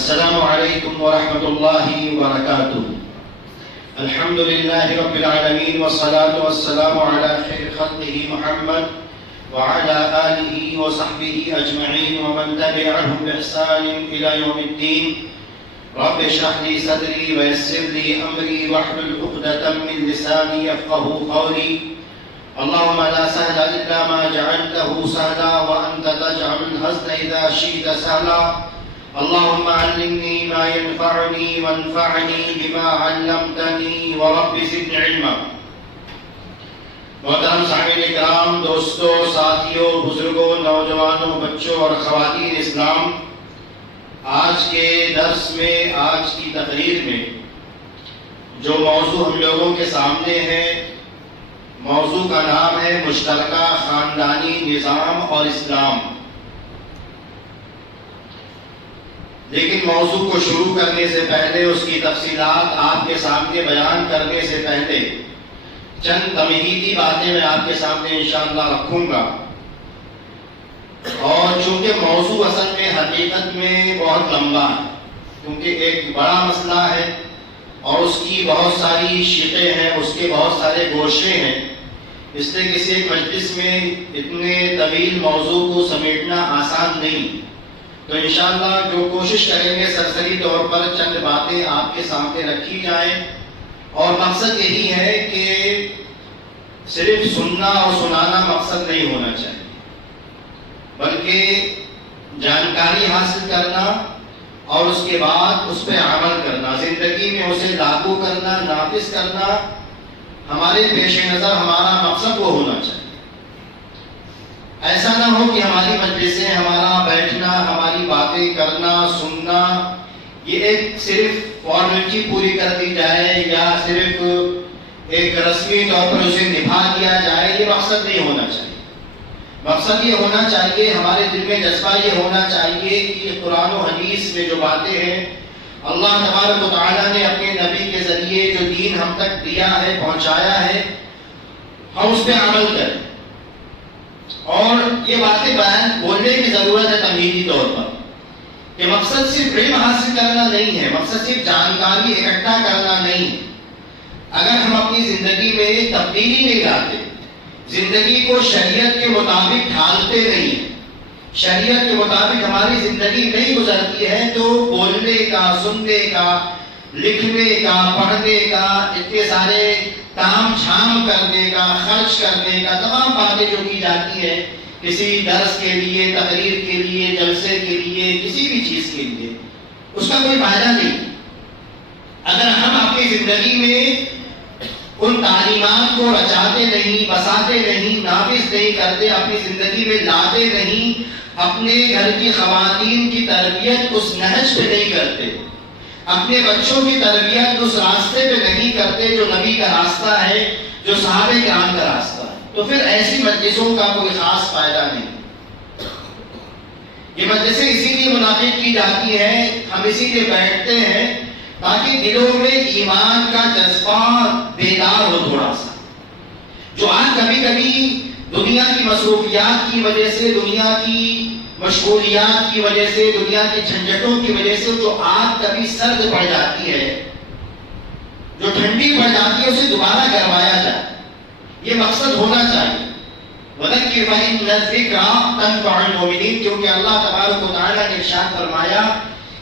السلام علیکم ورحمۃ اللہ وبرکاتہ. الحمد للہ رب العالمین والصلاة والسلام علی خیر خلقہ محمد وعلى آلہ وصحبہ اجمعین ومن تبعهم بإحسان إلى يوم الدین. رب اشرح لي صدری ويسر لي امری واحلل عقدۃ من لسانی یفقهوا قولی. اللهم لا سهل الا ما جعلته سهلا وانت تجعل الحزن اذا شئت سهلا. اللهم علمني ما ينفعني وانفعني بما علمتني ورب زدني علما. محترم سامعین کرام، دوستوں، ساتھیوں، بزرگوں، نوجوانوں، بچوں اور خواتین اسلام، آج کے درس میں، آج کی تقریر میں جو موضوع ہم لوگوں کے سامنے ہے، موضوع کا نام ہے مشترکہ خاندانی نظام اور اسلام. لیکن موضوع کو شروع کرنے سے پہلے، اس کی تفصیلات آپ کے سامنے بیان کرنے سے پہلے چند تمہیدی باتیں میں آپ کے سامنے انشاءاللہ رکھوں گا. اور چونکہ موضوع اصل میں حقیقت میں بہت لمبا ہے، کیونکہ ایک بڑا مسئلہ ہے اور اس کی بہت ساری شقیں ہیں، اس کے بہت سارے گوشے ہیں، اس لیے کسی ایک مجلس میں اتنے طویل موضوع کو سمیٹنا آسان نہیں. تو انشاءاللہ جو کوشش کریں گے سرسری طور پر چند باتیں آپ کے سامنے رکھی جائیں، اور مقصد یہی ہے کہ صرف سننا اور سنانا مقصد نہیں ہونا چاہیے، بلکہ جانکاری حاصل کرنا اور اس کے بعد اس پہ عمل کرنا، زندگی میں اسے لاگو کرنا، نافذ کرنا، ہمارے پیش نظر ہمارا مقصد وہ ہونا چاہیے. ایسا نہ ہو کہ ہماری مجلسیں، ہمارا بیٹھنا، ہماری باتیں کرنا، سننا، یہ ایک صرف فارمیلٹی پوری کر دی جائے یا صرف ایک رسمی طور پر اسے نبھا دیا جائے، یہ مقصد نہیں ہونا چاہیے. مقصد یہ ہونا چاہیے، ہمارے دل میں جذبہ یہ ہونا چاہیے کہ قرآن و حدیث میں جو باتیں ہیں، اللہ تبارک و تعالیٰ نے اپنے نبی کے ذریعے جو دین ہم تک دیا ہے، پہنچایا ہے، ہم اس پہ عمل کریں. اور یہ باتیں بیان بولنے کی ضرورت ہے تمہیدی طور پر، کہ مقصد صرف علم حاصل کرنا نہیں ہے، مقصد صرف جانکاری اکٹھا کرنا نہیں ہے. اگر ہم اپنی زندگی میں تبدیلی نہیں لاتے، زندگی کو شریعت کے مطابق ڈھالتے نہیں، شریعت کے مطابق ہماری زندگی نہیں گزرتی ہے، تو بولنے کا، سننے کا، لکھنے کا، پڑھنے کا، اتنے سارے تام جھام کرنے کا، خرچ کرنے کا، تمام باتیں جو کی جاتی ہیں کسی درس کے لیے، تقریر کے لیے، جلسے کے لیے، کسی بھی چیز کے لیے، اس کا کوئی فائدہ نہیں. اگر ہم اپنی زندگی میں ان تعلیمات کو رچاتے نہیں، بساتے نہیں، نافذ نہیں کرتے، اپنی زندگی میں لاتے نہیں، اپنے گھر کی خواتین کی تربیت اس نہج پہ نہیں کرتے، اپنے بچوں کی تربیت اس راستے پہ نہیں کرتے جو نبی کا راستہ ہے، جو صحابہ کرام کا راستہ ہے، تو پھر ایسی مجلسوں کا کوئی خاص فائدہ نہیں. یہ مجلسیں اسی لیے منعقد کی جاتی ہیں، ہم اسی لیے بیٹھتے ہیں تاکہ دلوں میں ایمان کا جذبہ بیدار ہو تھوڑا سا. جو آج کبھی کبھی دنیا کی مصروفیات کی وجہ سے، دنیا کی مشغولیات کی وجہ سے، دنیا کی جھنجھٹوں کی وجہ سے جو آگ کبھی سرد پڑ جاتی ہے، جو ٹھنڈی پڑ جاتی ہے، اسے دوبارہ گرمایا جائے، یہ مقصد ہونا چاہیے. وَذَكِّرْ فَإِنَّ الذِّكْرَىٰ تَنفَعُ الْمُؤْمِنِينَ، کیونکہ اللہ تبارک و تعالیٰ نے ارشاد فرمایا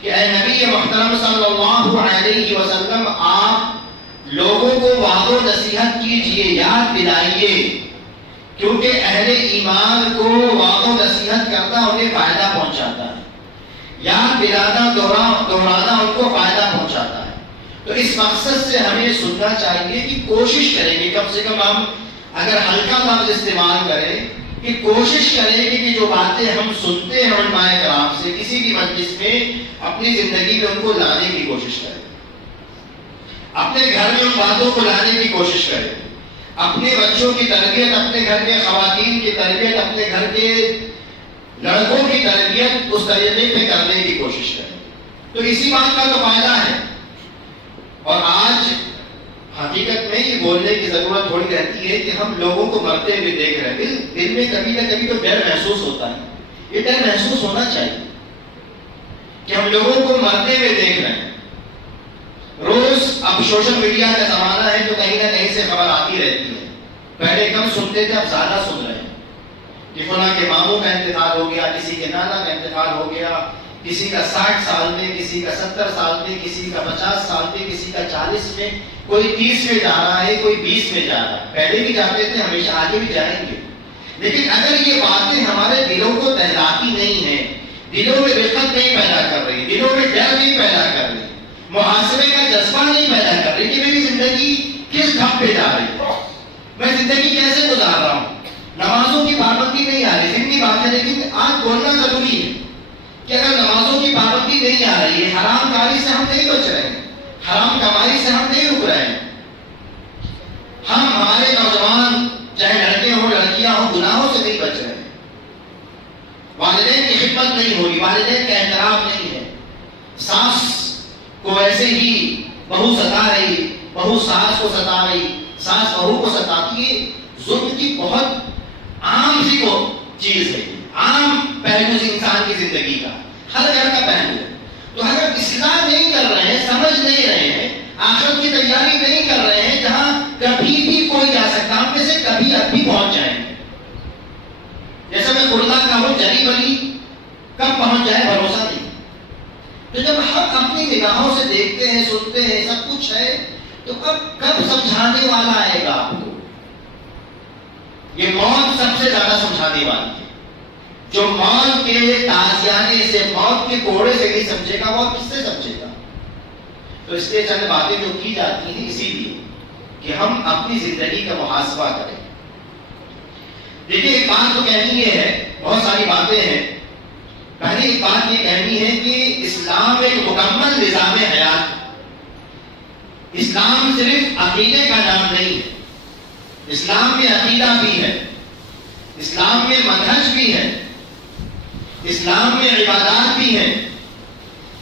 کہ اے نبی محترم صلی اللہ علیہ وسلم، آپ لوگوں کو وعظ و نصیحت کیجئے، یاد دلائیے، کیونکہ اہل ایمان کو وعظ و نصیحت کرنا انہیں فائدہ پہنچاتا ہے، یاد دلانا، دہرانا ان کو فائدہ پہنچاتا ہے. تو اس مقصد سے ہمیں سننا چاہیے کہ کوشش کریں گے، کم سے کم ہم اگر ہلکا لفظ استعمال کریں کہ کوشش کریں گے کہ جو باتیں ہم سنتے ہیں علماء کرام سے کسی بھی مجلس میں، اپنی زندگی میں ان کو لانے کی کوشش کریں، اپنے گھر میں ان باتوں کو لانے کی کوشش کریں، اپنے بچوں کی تربیت، اپنے گھر کے خواتین کی تربیت، اپنے گھر کے لڑکوں کی تربیت اس طریقے پہ کرنے کی کوشش کریں. تو اسی بات کا تو فائدہ ہے. اور آج حقیقت میں یہ بولنے کی ضرورت تھوڑی رہتی ہے کہ ہم لوگوں کو مرتے ہوئے دیکھ رہے ہیں، دل میں کبھی نہ کبھی تو ڈر محسوس ہوتا ہے. یہ ڈر محسوس ہونا چاہیے کہ ہم لوگوں کو مرتے ہوئے دیکھ رہے ہیں. روز اب سوشل میڈیا کا زمانہ ہے تو کہیں نہ کہیں سے خبر آتی رہتی ہے. پہلے کم سنتے تھے، اب زیادہ سن رہے ہیں کہ فلاں کے ماموں کا انتقال ہو گیا، کسی کے نانا کا انتقال ہو گیا، کسی کا 60 سال میں، کسی کا 70 سال میں، کسی کا 50 سال میں، کسی کا 40 میں، کوئی 30 میں جا رہا ہے، کوئی 20 میں جا رہا ہے. پہلے بھی جاتے تھے، ہمیشہ آگے بھی جائیں گے. لیکن اگر یہ باتیں ہمارے دلوں کو دہلاتی نہیں ہیں، دلوں میں رفت نہیں پیدا کر رہی، دلوں میں ڈر نہیں پیدا کر رہی، محاسبے کا جذبہ نہیں پیدا کر رہی کہ میری زندگی کس ڈھب پہ جا رہی ہے، میں زندگی کیسے گزار رہا ہوں، نمازوں کی پابندی نہیں آ رہی. ذہنی بات ہے، لیکن آج بولنا ضروری ہے کہ اگر نمازوں کی پابندی نہیں آ رہی ہے، حرام کاری سے ہم نہیں بچ رہے ہیں، حرام کمائی سے ہم نہیں رک رہے ہیں، ہمارے نوجوان چاہے لڑکے ہوں لڑکیاں ہوں گناہوں سے نہیں بچ رہے ہیں، والدین کی خدمت نہیں ہو رہی، والدین کا احترام نہیں ہے، ساس کو ایسے ہی بہو ستا رہی، بہو ساس کو ستا رہی، ساس بہو کو ستاتی ہے. ظلم کی بہت عام سی کو چیز ہے، عام پہلو انسان کی زندگی کا، ہر گھر کا پہلو ہے. تو اگر اصلاح نہیں کر رہے ہیں، سمجھ نہیں رہے ہیں، آخرت کی تیاری نہیں کر رہے ہیں جہاں کبھی بھی کوئی جا سکتا، ہم میں سے کبھی اب بھی پہنچ جائیں گے. جیسے میں قرآن کا ہوں، جلی بلی کب پہنچ جائے بھروسہ نہیں. تو جب ہم اپنی نگاہوں سے دیکھتے ہیں، سنتے ہیں، سب کچھ ہے، تو اب کب سمجھانے والا آئے گا آپ کو؟ یہ موت سب سے زیادہ سمجھانے والی ہے. جو موت کے تازیانے سے، موت کے کوڑے سے نہیں سمجھے گا، وہ کس سے سمجھے گا؟ تو اس لیے چند باتیں جو کی جاتی ہیں اسی لیے کہ ہم اپنی زندگی کا محاسبہ کریں. دیکھیے ایک بات تو کہنی یہ ہے، بہت ساری باتیں ہیں. پہلی ایک بات یہ کہنی ہے کہ اسلام ایک مکمل نظام حیات ہے. اسلام صرف عقیدے کا نام نہیں ہے، اسلام میں عقیدہ بھی ہے، اسلام میں منہج بھی ہے، اسلام میں عبادات بھی ہیں،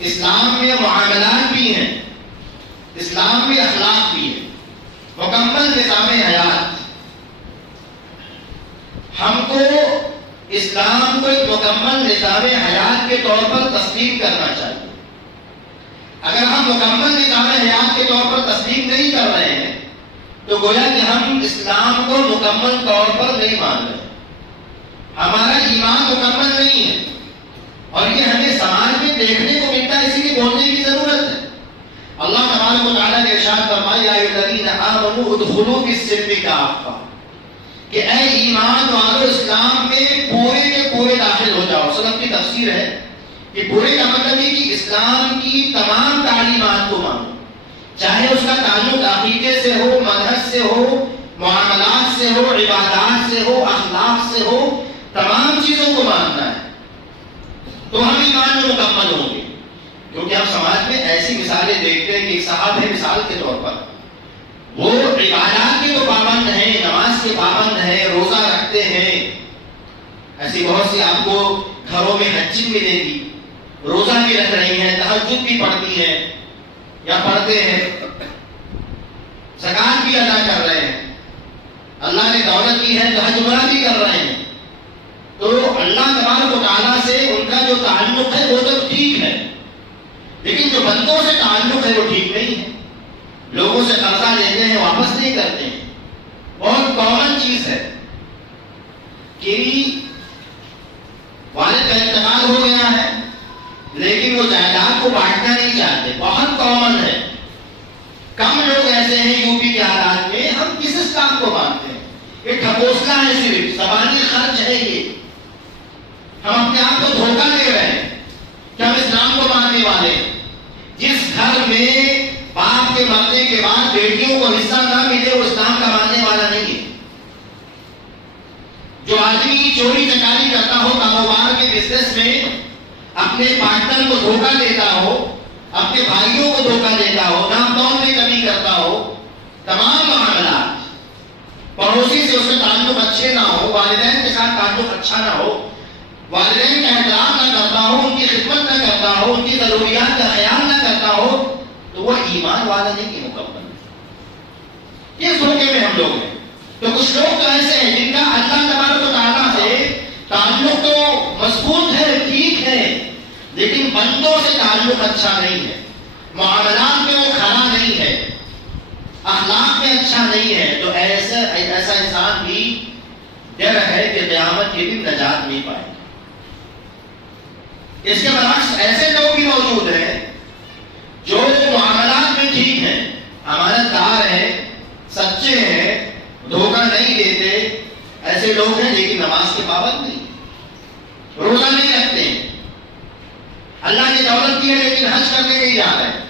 اسلام میں معاملات بھی ہیں، اسلام میں اخلاق بھی ہے. مکمل نظام حیات. ہم کو اسلام کو ایک مکمل نظام حیات کے طور پر تسلیم کرنا چاہیے. اگر ہم مکمل نظام حیات کے طور پر تسلیم نہیں کر رہے ہیں تو گویا کہ ہم اسلام کو مکمل طور پر نہیں مان رہے، ہمارا ایمان مکمل نہیں ہے. اور یہ ہمیں سماج میں دیکھنے کو ملتا ہے، اسی لیے بولنے کی ضرورت ہے. اللہ تبارک و تعالیٰ نے ارشاد فرمایا یا ایھا الذین آمنوا ادخلوا فی السلم کافۃ، کہ اے ایمان والو اسلام میں پورے کے پورے داخل ہو جاؤ. سلف کی تفسیر ہے کہ پورے کا مطلب یہ کہ اسلام کی تمام تعلیمات کو مانو، چاہے اس کا تعلق عقیدے سے ہو، منہج سے ہو، معاملات سے ہو، عبادات سے ہو، اخلاق سے ہو، تمام چیزوں کو ماننا ہے تو ہم ایمان میں مکمل ہوں گے. کیونکہ ہم سماج میں ایسی مثالیں دیکھتے ہیں کہ ایک صاحب ہے مثال کے طور پر، وہ عبادات کے تو پابند ہیں، نماز کے پابند ہیں، روزہ رکھتے ہیں. ایسی بہت سی آپ کو گھروں میں حجی ملے گی، روزہ بھی رکھ رہی ہیں، تہجد بھی پڑھتی ہیں یا پڑھتے ہیں، زکات بھی ادا کر رہے ہیں، اللہ نے دولت کی ہے تو حج عمرہ بھی کر رہے ہیں. تو اللہ تبارک و تعالیٰ سے ان کا جو تعلق ہے وہ تو ٹھیک ہے، لیکن جو بندوں سے تعلق ہے وہ ٹھیک نہیں ہے. لوگوں سے قرضہ لیتے ہیں، واپس نہیں کرتے ہیں. بہت کامن چیز ہے کہ والد کا انتقال ہو گیا ہے لیکن وہ جائیداد کو بانٹنا نہیں چاہتے. بہت کامن ہے. کم لوگ ایسے ہیں یو پی کے حالات میں، ہم کس اسلام کو مانتے ہیں؟ یہ ٹھکوسلا ہے، صرف زبانی خرچ ہے. یہ ہم اپنے آپ کو دھوکہ دے رہے ہیں کہ ہم اسلام کو ماننے والے ہیں. جس گھر میں باپ کے مرنے کے بعد بیٹیوں کو حصہ نہ ملے وہ اسلام کا ماننے والا نہیں ہے. جو آدمی چوری چکاری کرتا ہو، کاروبار کے بزنس میں اپنے پارٹنر کو دھوکہ دیتا ہو، اپنے بھائیوں کو دھوکہ دیتا ہو، نام تول میں کمی کرتا ہو، تمام معاملات، پڑوسی سے اس کے تعلق اچھے نہ ہو، والدین کے ساتھ تعلق اچھا نہ ہو، والدین کا احترام نہ کرتا ہو، ان کی خدمت نہ کرتا ہو، ان کی ضروریات کا خیال نہ کرتا ہو، تو وہ ایمان والا نہیں کہ مکمل. کس دھوکے میں ہم لوگ ہیں؟ تو کچھ لوگ تو ایسے ہیں جن کا اللہ تبارک و تعالیٰ سے تعلق تو مضبوط ہے، ٹھیک ہے، لیکن بندوں سے تعلق اچھا نہیں ہے، معاملات میں وہ کھڑا نہیں ہے، اخلاق میں اچھا نہیں ہے، تو ایسا انسان بھی ڈر ہے کہ قیامت کے دن نجات نہیں پائے گا۔ اس کے برعکس ایسے لوگ بھی موجود ہیں جو معاملات میں ٹھیک ہیں، امانت دار ہیں، سچے ہیں، دھوکہ نہیں دیتے، ایسے لوگ ہیں لیکن نماز کے پابند نہیں، روزہ نہیں رکھتے ہیں، اللہ کی دولت کی ہے لیکن حج کرنے نہیں جا رہے،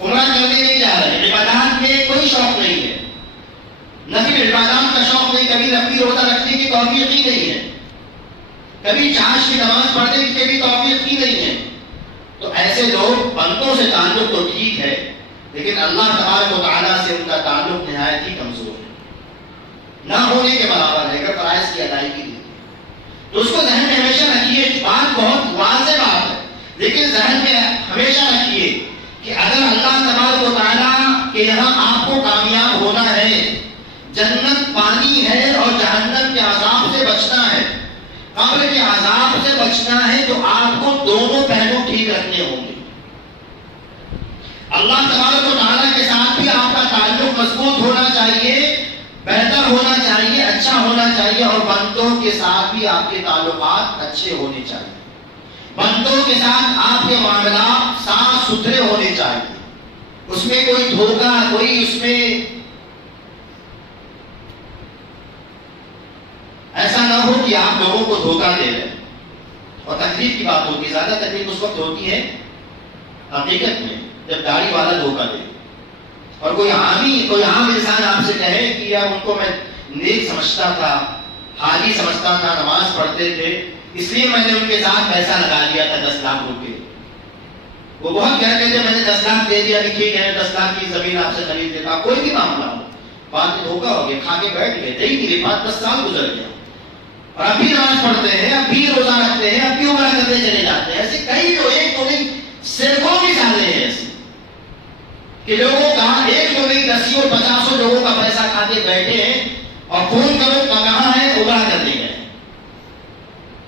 عمرہ کرنے نہیں جا رہے، عبادات میں کوئی شوق نہیں ہے، نفل عبادات کا شوق نہیں، کبھی نفلی روزہ رکھنے کی توفیق ہی نہیں ہے، کبھی چاش کی نماز پڑھنے کی بھی توفیق ہی نہیں ہے، تو ایسے لوگ بندوں سے تعلق تو ٹھیک ہے لیکن اللہ تبارک و تعالیٰ سے ان کا تعلق نہایت ہی کمزور ہے، نہ ہونے کے برابر ہے اگر فرائض کی ادائیگی نہیں، تو اس کو ذہن میں ہمیشہ رکھیے، بات بہت واضح بات ہے لیکن ذہن میں ہمیشہ رکھیے کہ اگر اللہ تبارک و تعالیٰ کے یہاں آپ کو کامیاب ہونا ہے، جنت پانی ہے اور جہنم کے عذاب سے بچنا ہے، قبر کے عذاب سے بچنا ہے، تو آپ کو دونوں پہلو ٹھیک رکھنے ہوں گے۔ اللہ تبارک و تعالیٰ کے ساتھ بھی آپ کا تعلق مضبوط ہونا چاہیے، بہتر ہونا چاہیے، اچھا ہونا چاہیے، اور بندوں کے ساتھ بھی آپ کے تعلقات اچھے ہونے چاہیے، بندوں کے ساتھ آپ کے معاملات صاف ستھرے ہونے چاہیے، اس میں کوئی دھوکہ، کوئی اس میں ایسا نہ ہو کہ آپ لوگوں کو دھوکہ دے رہے ہیں۔ اور تکلیف کی بات ہوتی ہے، زیادہ تکلیف اس وقت ہوتی ہے حقیقت میں جب داڑھی والا دھوکہ دے، اور کوئی عام انسان آپ سے کہے کہ یار ان کو میں نیک سمجھتا تھا، حاجی سمجھتا تھا، نماز پڑھتے تھے، اس لیے میں نے ان کے ساتھ پیسہ لگا دیا تھا 10 لاکھ روپے، وہ بہت کہتے تھے میں نے 10 لاکھ دے دیا، ٹھیک ہے 10 لاکھ کی زمین آپ سے خرید دیتا، کوئی بھی معاملہ ہو، بعد میں دھوکہ ہو گیا، کھا کے بیٹھ گئے، دے ہی نہیں، 5-10 سال گزر گیا، اور اب بھی نماز پڑھتے ہیں، اب بھی روزہ رکھتے ہیں، اب بھی عمرہ کرنے چلے جاتے ہیں۔ ایسے کئی لوگ، ایک تو نہیں سینکڑوں مثالیں ہیں ایسے کہ لوگوں کا، ایک تو نہیں 10 اور 50 لوگوں کا پیسہ کھا کے بیٹھے ہیں، اور فون کرو کہاں ہے، عمرہ کرنے گئے،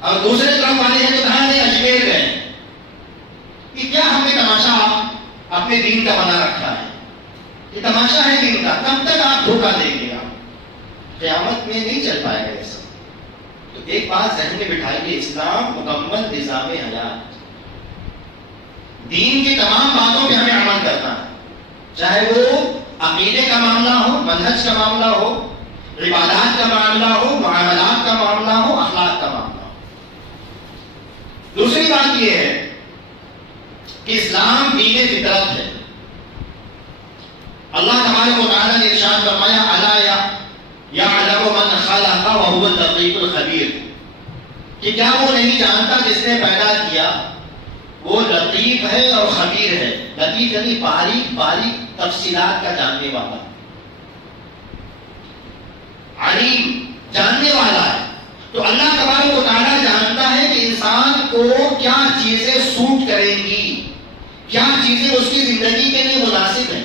اور دوسرے طرف والے ہیں تو کہاں ہے، اجمیر گئے، کہ کیا ہم نے تماشا اپنے دین کا بنا رکھا ہے، یہ تماشا ہے دین کا، کب تک آپ دھوکہ دیں گے، آپ قیامت میں نہیں چل پائے گا یہ سب۔ تو ایک بات ذہن میں بٹھائیے، اسلام مکمل نظام حیات، دین کی تمام باتوں پہ ہمیں عمل کرنا ہے، چاہے وہ عقیدے کا معاملہ ہو، منہج کا معاملہ ہو، عبادات کا معاملہ ہو، معاملات کا معاملہ ہو، اخلاق کا معاملہ ہو۔ دوسری بات یہ ہے کہ اسلام دین فطرت ہے۔ اللہ تبارک و تعالیٰ نے ارشاد فرمایا، الا یعلم من خلق وهو اللطیف الخبیر، کہ کیا وہ نہیں جانتا جس نے پیدا کیا، وہ لطیف ہے اور خبیر ہے۔ لطیف یعنی باریک باریک تفصیلات کا جاننے والا، علیم جاننے والا ہے۔ تو اللہ تبارک و تعالیٰ جانتا ہے کہ انسان کو کیا چیزیں سوٹ کریں گی، کیا چیزیں اس کی زندگی کے لیے مناسب ہیں۔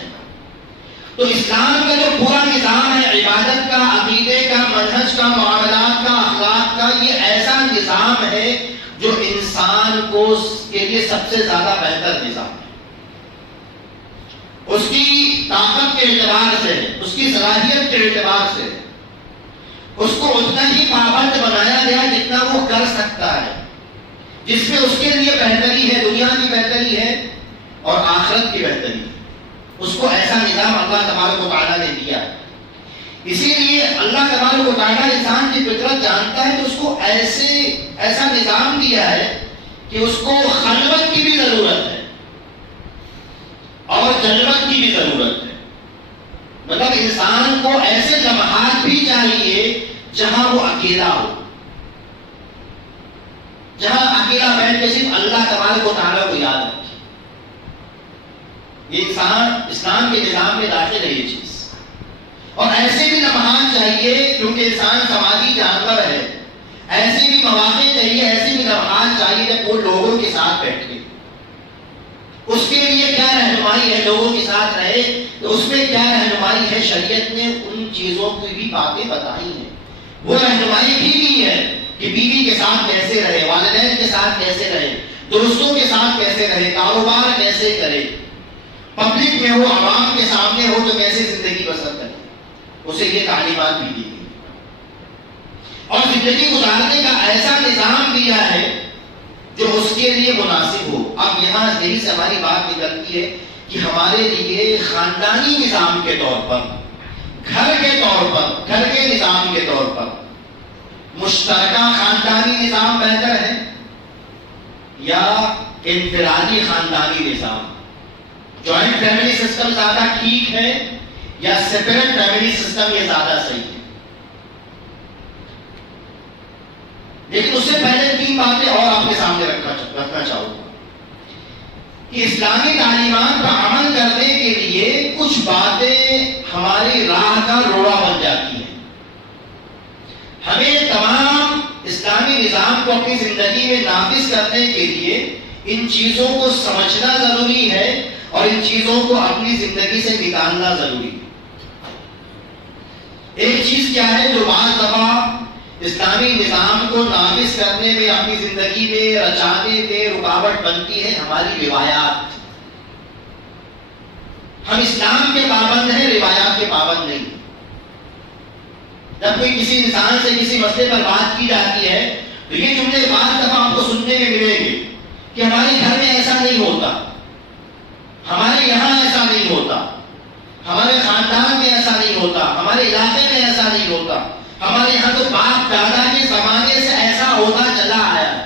تو اسلام کا جو پورا نظام ہے، عبادت کا، عقیدے کا، منہج کا، معاملات کا، اخلاق کا، یہ ایسا نظام ہے جو انسان کو کے لیے سب سے زیادہ بہتر نظام ہے۔ اس کی طاقت کے اعتبار سے، اس کی صلاحیت کے اعتبار سے اس کو اتنا ہی پابند بنایا گیا جتنا وہ کر سکتا ہے، جس میں اس کے لیے بہتری ہے، دنیا کی بہتری ہے اور آخرت کی بہتری ہے۔ اس کو ایسا نظام اللہ تبارک و تعالیٰ نے دیا ہے۔ اسی لیے اللہ تبارک و تعالیٰ انسان کی فطرت جانتا ہے تو اس کو ایسا نظام دیا ہے کہ اس کو خلوت کی بھی ضرورت ہے اور جلوت کی بھی ضرورت ہے۔ مطلب انسان کو ایسے لمحات بھی چاہیے جہاں وہ اکیلا ہو، جہاں اکیلا بیٹھ کے صرف اللہ تبارک و تعالیٰ کو یاد رکھے۔ یہ انسان اسلام کے نظام میں داخل ہے یہ چیز۔ اور ایسے بھی لمحات چاہیے، کیونکہ انسان سماجی جانور ہے، ایسے بھی مواقع چاہیے، ایسے بھی لمحات چاہیے جب وہ لوگوں کے ساتھ بیٹھے، اس کے لیے کیا رہنمائی ہے، لوگوں کے ساتھ رہے تو اس میں کیا رہنمائی ہے۔ شریعت نے ان چیزوں کی بھی باتیں بتائی ہیں، وہ رہنمائی بھی ہے کہ بیوی کے ساتھ کیسے رہے، والدین کے ساتھ کیسے رہے، دوستوں کے ساتھ کیسے رہے, کاروبار کیسے کرے, پبلک میں ہو, عوام کے سامنے ہو تو کیسے زندگی بسر کرے, اسے یہ تعلیمات بھی دی گئی اور زندگی گزارنے کا ایسا نظام دیا ہے جو اس کے لیے مناسب ہو. اب یہاں یہی سے ہماری بات نکلتی ہے کہ ہمارے لیے خاندانی نظام کے طور پر, گھر کے طور پر, گھر کے نظام کے طور پر مشترکہ خاندانی نظام بہتر ہے یا انفرادی خاندانی نظام؟ جوائنٹ فیملی سسٹم زیادہ ٹھیک ہے یا سیپریٹ فیملی سسٹم یہ زیادہ صحیح ہے؟ لیکن اس سے پہلے 3 باتیں اور آپ کے سامنے رکھنا چاہوں گا کہ اسلامی تعلیمات پر عمل کرنے کے لیے کچھ باتیں ہماری راہ کا روڑا بن جاتی ہیں. ہمیں تمام اسلامی نظام کو اپنی زندگی میں نافذ کرنے کے لیے ان چیزوں کو سمجھنا ضروری ہے اور ان چیزوں کو اپنی زندگی سے نکالنا ضروری ہے. ایک چیز کیا ہے جو بعض دفعہ اسلامی نظام کو نافذ کرنے میں, اپنی زندگی میں رچانے میں رکاوٹ بنتی ہے؟ ہماری روایات. ہم اسلام کے پابند ہیں, روایات کے پابند نہیں. جب کوئی کسی انسان سے کسی مسئلے پر بات کی جاتی ہے تو یہ جملے بعض دفعہ آپ کو سننے میں ملیں گے کہ ہمارے گھر میں ایسا نہیں ہوتا, ہمارے یہاں ایسا نہیں ہوتا, ہمارے خاندان میں ایسا نہیں ہوتا, ہمارے علاقے میں ایسا نہیں ہوتا, ہمارے یہاں تو باپ دادا کے زمانے سے ایسا ہوتا چلا آیا ہے,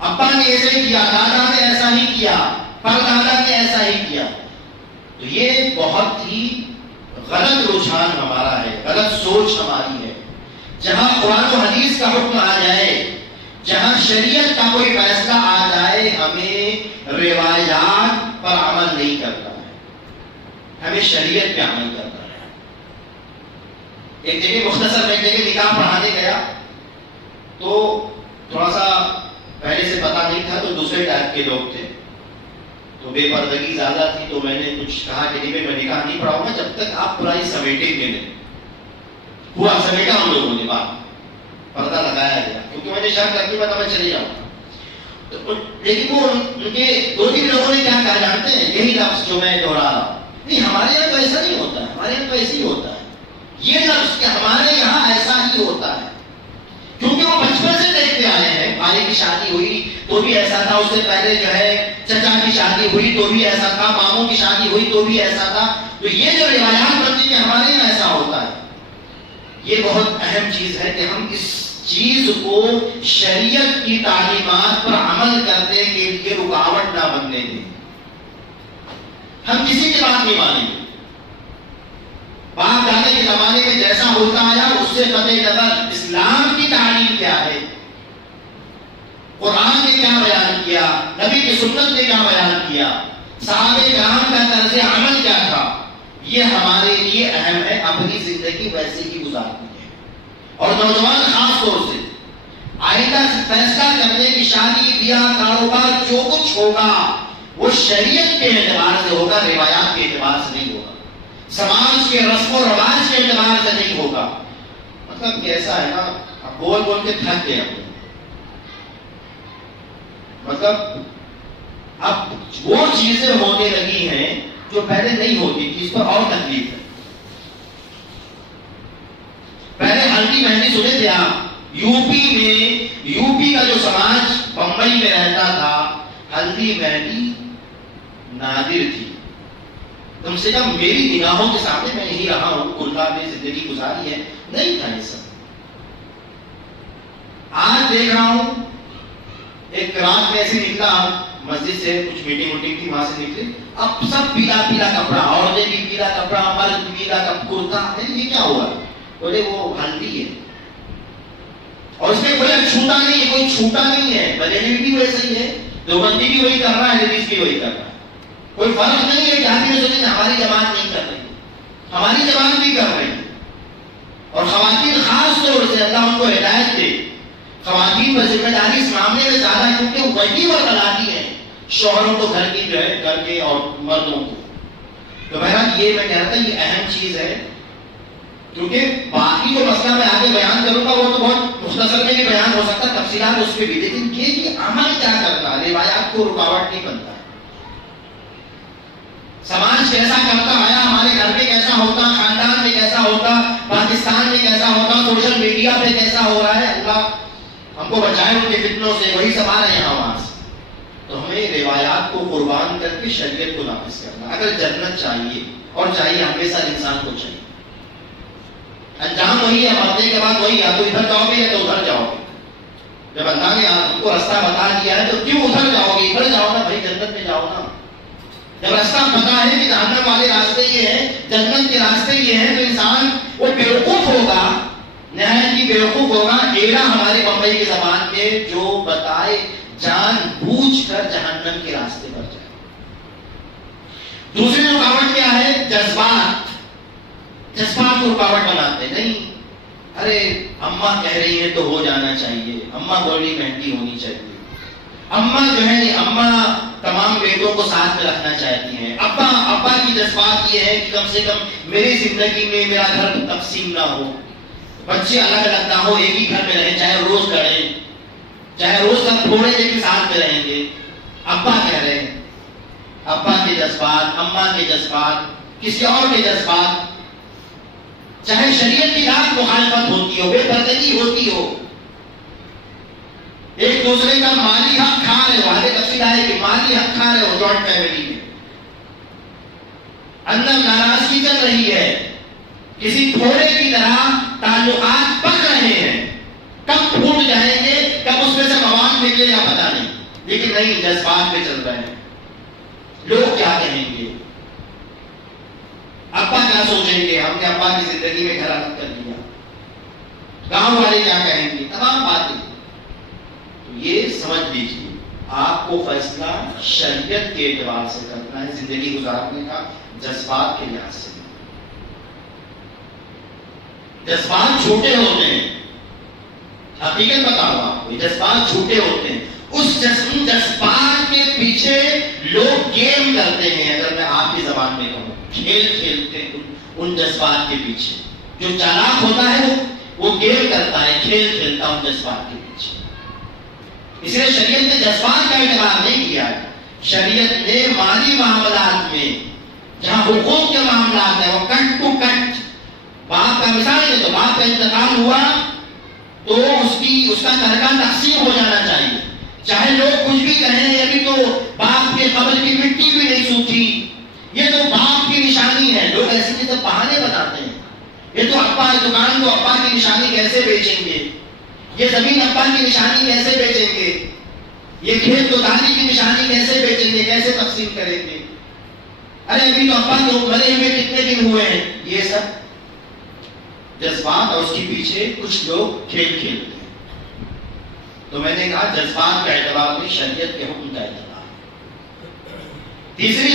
ابا نے ایسے کیا, دادا نے ایسا ہی کیا, پردادا نے ایسا ہی کیا. تو یہ بہت ہی غلط رجحان ہمارا ہے, غلط سوچ ہماری ہے. جہاں قرآن و حدیث کا حکم آ جائے, جہاں شریعت کا کوئی فیصلہ آ جائے, ہمیں روایات پر عمل نہیں کرنا ہے, ہمیں شریعت پہ عمل کرنا ہے. ایک جگہ مختصر میں ایک جگہ نکاح پڑھانے گیا تو تھوڑا سا پہلے سے پتا نہیں تھا, تو دوسرے ٹائپ کے لوگ تھے, تو بے پردگی زیادہ تھی. تو میں نے کچھ کہا کہ نہیں میں نکاح نہیں پڑھاؤں گا جب تک آپ پرائی سمیٹیں گے نہیں. ہوا سمیٹا ہم لوگوں نے, بات پردہ لگایا گیا کیونکہ میں نے شرط رکھی میں چلے جاؤں گا. لیکن وہ ان کے 2-3 لوگوں نے کیا کہا جانتے ہیں؟ یہی لفظ جو میں دوہرا رہا ہوں, نہیں ہمارے یہاں تو ایسا نہیں ہوتا ہے, ہمارے یہاں تو ایسے ہی ہوتا ہے. یہ لفظ کہ ہمارے یہاں ایسا ہی ہوتا ہے کیونکہ وہ بچپن سے دیکھتے آئے ہیں. بھائی کی شادی ہوئی تو بھی ایسا تھا, اس سے پہلے جو ہے چچا کی شادی ہوئی تو بھی ایسا تھا, ماموں کی شادی ہوئی تو بھی ایسا تھا. تو یہ جو روایات بنتی کہ ہمارے یہاں ایسا ہوتا ہے, یہ بہت اہم چیز ہے کہ ہم اس چیز کو شریعت کی تعلیمات پر عمل کرنے کے لیے رکاوٹ نہ بننے دیں. ہم کسی کی بات نہیں مانیں گے. باپ دادا کے زمانے میں جیسا ہوتا آیا اس سے قطع نظر اسلام کی تعلیم کیا ہے, قرآن نے کیا بیان کیا, نبی کی سنت نے کیا بیان کیا, صحابہ کرام کا طرز عمل کیا تھا, یہ ہمارے لیے اہم ہے. اپنی زندگی ویسے ہی گزارنی ہے. اور نوجوان خاص طور سے آئندہ فیصلہ کرنے کی شادی بیاہ کاروبار جو کچھ ہوگا وہ شریعت کے اعتبار سے ہوگا, روایات کے اعتبار سے نہیں ہوگا, سماج کے رسم و رواج کے اعتبار سے نہیں ہوگا. مطلب کیسا ہے نا, اب بول بول کے تھک گئے ہم. مطلب اب وہ چیزیں ہونے لگی ہیں جو پہلے نہیں ہوتی تھی, اس پر اور تکلیف ہے. پہلے ہلدی مہندی سنے تھے آپ, یوپی کا جو سماج بمبئی میں رہتا تھا, ہلدی مہندی نادر تھی. کم سے کم میری نگاہوں کے سامنے, میں یہی رہا ہوں, کلکا میں زندگی گزاری ہے, نہیں تھا یہ سب. آج دیکھ رہا ہوں ایک رات میں ایسے نکلا, مسجد سے کچھ میٹنگ ووٹنگ تھی, وہاں سے نکلے, اب سب پیلا پیلا کپڑا, عورتیں بھی پیلا کپڑا, مرد پیلا کرتا ہے. یہ کیا ہوا؟ بولے وہ ہلدی ہے, اور اس میں کوئی چھوٹا نہیں ہے, کوئی چھوٹا نہیں ہے. بریلوی بھی ویسے ہی ہے, دیوبندی بھی وہی کر رہا ہے, حدیث بھی وہی کر رہا ہے. کوئی فرق نہیں ہے کہ آدمی نے سوچے ہماری جماعت نہیں کر رہی, ہماری جماعت بھی کر رہی ہے. اور خواتین خاص طور سے اللہ ان کو ہدایت دے, خواتین پر ذمہ داری اس معاملے میں زیادہ ہے کیونکہ وہی وکلاتی ہیں شوہروں کو, گھر کی جو ہے گھر کے اور مردوں کو. تو بہرحال یہ میں کہتا ہوں یہ اہم چیز ہے. کیونکہ باقی جو مسئلہ میں آگے بیان کروں گا وہ تو بہت مختصر میں بھی بیان ہو سکتا ہے، تفصیلات اس پہ بھی، لیکن یہ کہ عمل کیا کرنا، روایات کو رکاوٹ نہیں بنتا، سماج کیسا کرتا آیا، ہمارے گھر میں کیسا ہوتا، خاندان میں کیسا ہوتا، پاکستان میں کیسا ہوتا، سوشل میڈیا پہ کیسا ہو رہا ہے، اللہ ہم کو بچائے ان کے فتنوں سے، وہی سب آ رہے ہیں آواز۔ تو ہمیں روایات کو قربان کر کے شریعت کو نافذ کرنا، اگر جنت چاہیے اور چاہیے ہمیشہ انسان کو چاہیے، انجام وہی ہے، مرنے کے بعد وہی، یا تو ادھر جاؤ گے یا تو ادھر جاؤ گے۔ جب اللہ نے آپ کو راستہ بتا دیا ہے تو کیوں ادھر جاؤ گے، ادھر جاؤ نا بھائی، جنت میں جاؤ نا۔ جب راستہ پتا ہے کہ جہنم والے راستے یہ ہیں، جنت کے راستے یہ ہیں، تو انسان وہ بیوقوف ہوگا، نہایت ہی بیوقوف ہوگا، ایڑا ہمارے بمبئی کی زبان میں، جو بتائے جان بوجھ کر جہنم کے راستے پر جائے۔ دوسری رکاوٹ کیا ہے؟ جذبات، جذبات کو رکاوٹ بناتے نہیں، ارے اماں کہہ رہی ہے تو ہو جانا چاہیے، اماں بولی مہنگی ہونی چاہیے، اماں جو ہے اماں تمام بیٹوں کو ساتھ میں رکھنا چاہتی ہیں، ابا کی جذبات یہ ہے کہ کم سے کم میری زندگی میں میرا گھر تقسیم نہ ہو، بچے الگ الگ نہ ہو، ایک ہی گھر میں رہیں، چاہے روز کریں، چاہے روز تک تھوڑے لیکن ساتھ میں رہیں گے۔ ابا کہہ رہے ہیں، ابا کے جذبات، اماں کے جذبات، کسی اور کے جذبات، چاہے شریعت کی رات مخالفت ہوتی ہو، بے پردگی ہوتی ہو، ایک دوسرے کا مالی حق کھا رہے ہو، آگے تفصیل آئے کہ مالی حق کھا رہے ہو جوائنٹ فیملی میں، اندر ناراضگی چل رہی ہے، کسی تھوڑے کی طرح تعلقات پک رہے ہیں، کب پھوٹ جائیں گے، کب اس میں سے مواد نکلے گا پتہ نہیں، لیکن نہیں، جذبات پہ چل رہے ہیں۔ لوگ کیا کہیں گے، ابا کیا سوچیں گے، ہم نے ابا کی زندگی میں گھر الگ کر دیا، گاؤں والے کیا کہیں گے، تمام باتیں۔ تو یہ سمجھ لیجیے، آپ کو فیصلہ شریعت کے اعتبار سے کرنا ہے زندگی گزارنے کا، جذبات کے لحاظ سے۔ جذبات چھوٹے ہوتے ہیں، حقیقت بتاؤ آپ کو، جذبات چھوٹے ہوتے ہیں، اس جذبات کے پیچھے لوگ گیم کرتے ہیں، اگر میں آپ کی زبان میں کہوں، کھیل کھیلتے ہیں ان جذبات کے پیچھے۔ جو چالاک ہوتا ہے وہ گیم کرتا ہے، کھیل کھیلتا ہے ان جذبات کے پیچھے۔ اس لیے شریعت نے جذبات کا اعتبار نہیں کیا ہے، شریعت نے مالی معاملات میں جہاں حقوق کے معاملات ہیں وہ کٹ ٹو کٹ، باپ کا مثال ہے تو باپ کا انتقال ہوا تو اس کا ترکہ تقسیم ہو جانا چاہیے، چاہے لوگ کچھ بھی کہیں، ابھی تو باپ کے قبر کی مٹی بھی نہیں سوکھی، یہ تو باپ کی نشانی ہے۔ لوگ ایسے چیزیں بہانے بناتے ہیں، یہ تو ابا دکان کو ابا کی نشانی کیسے بیچیں گے، یہ زمین ابا کی نشانی کیسے بیچیں گے، یہ کھیت تو دادی کی نشانی کیسے بیچیں گے، کیسے تقسیم کریں گے، ارے ابھی تو ابا کو مرے ہوئے کتنے دن ہوئے ہیں۔ یہ سب جذبات اور اس کے پیچھے کچھ لوگ کھیل کھیلتے ہیں۔ تو میں نے کہا جذبات کا اعتبار نہیں، شریعت کے حکم کا اعتبار۔ تیسری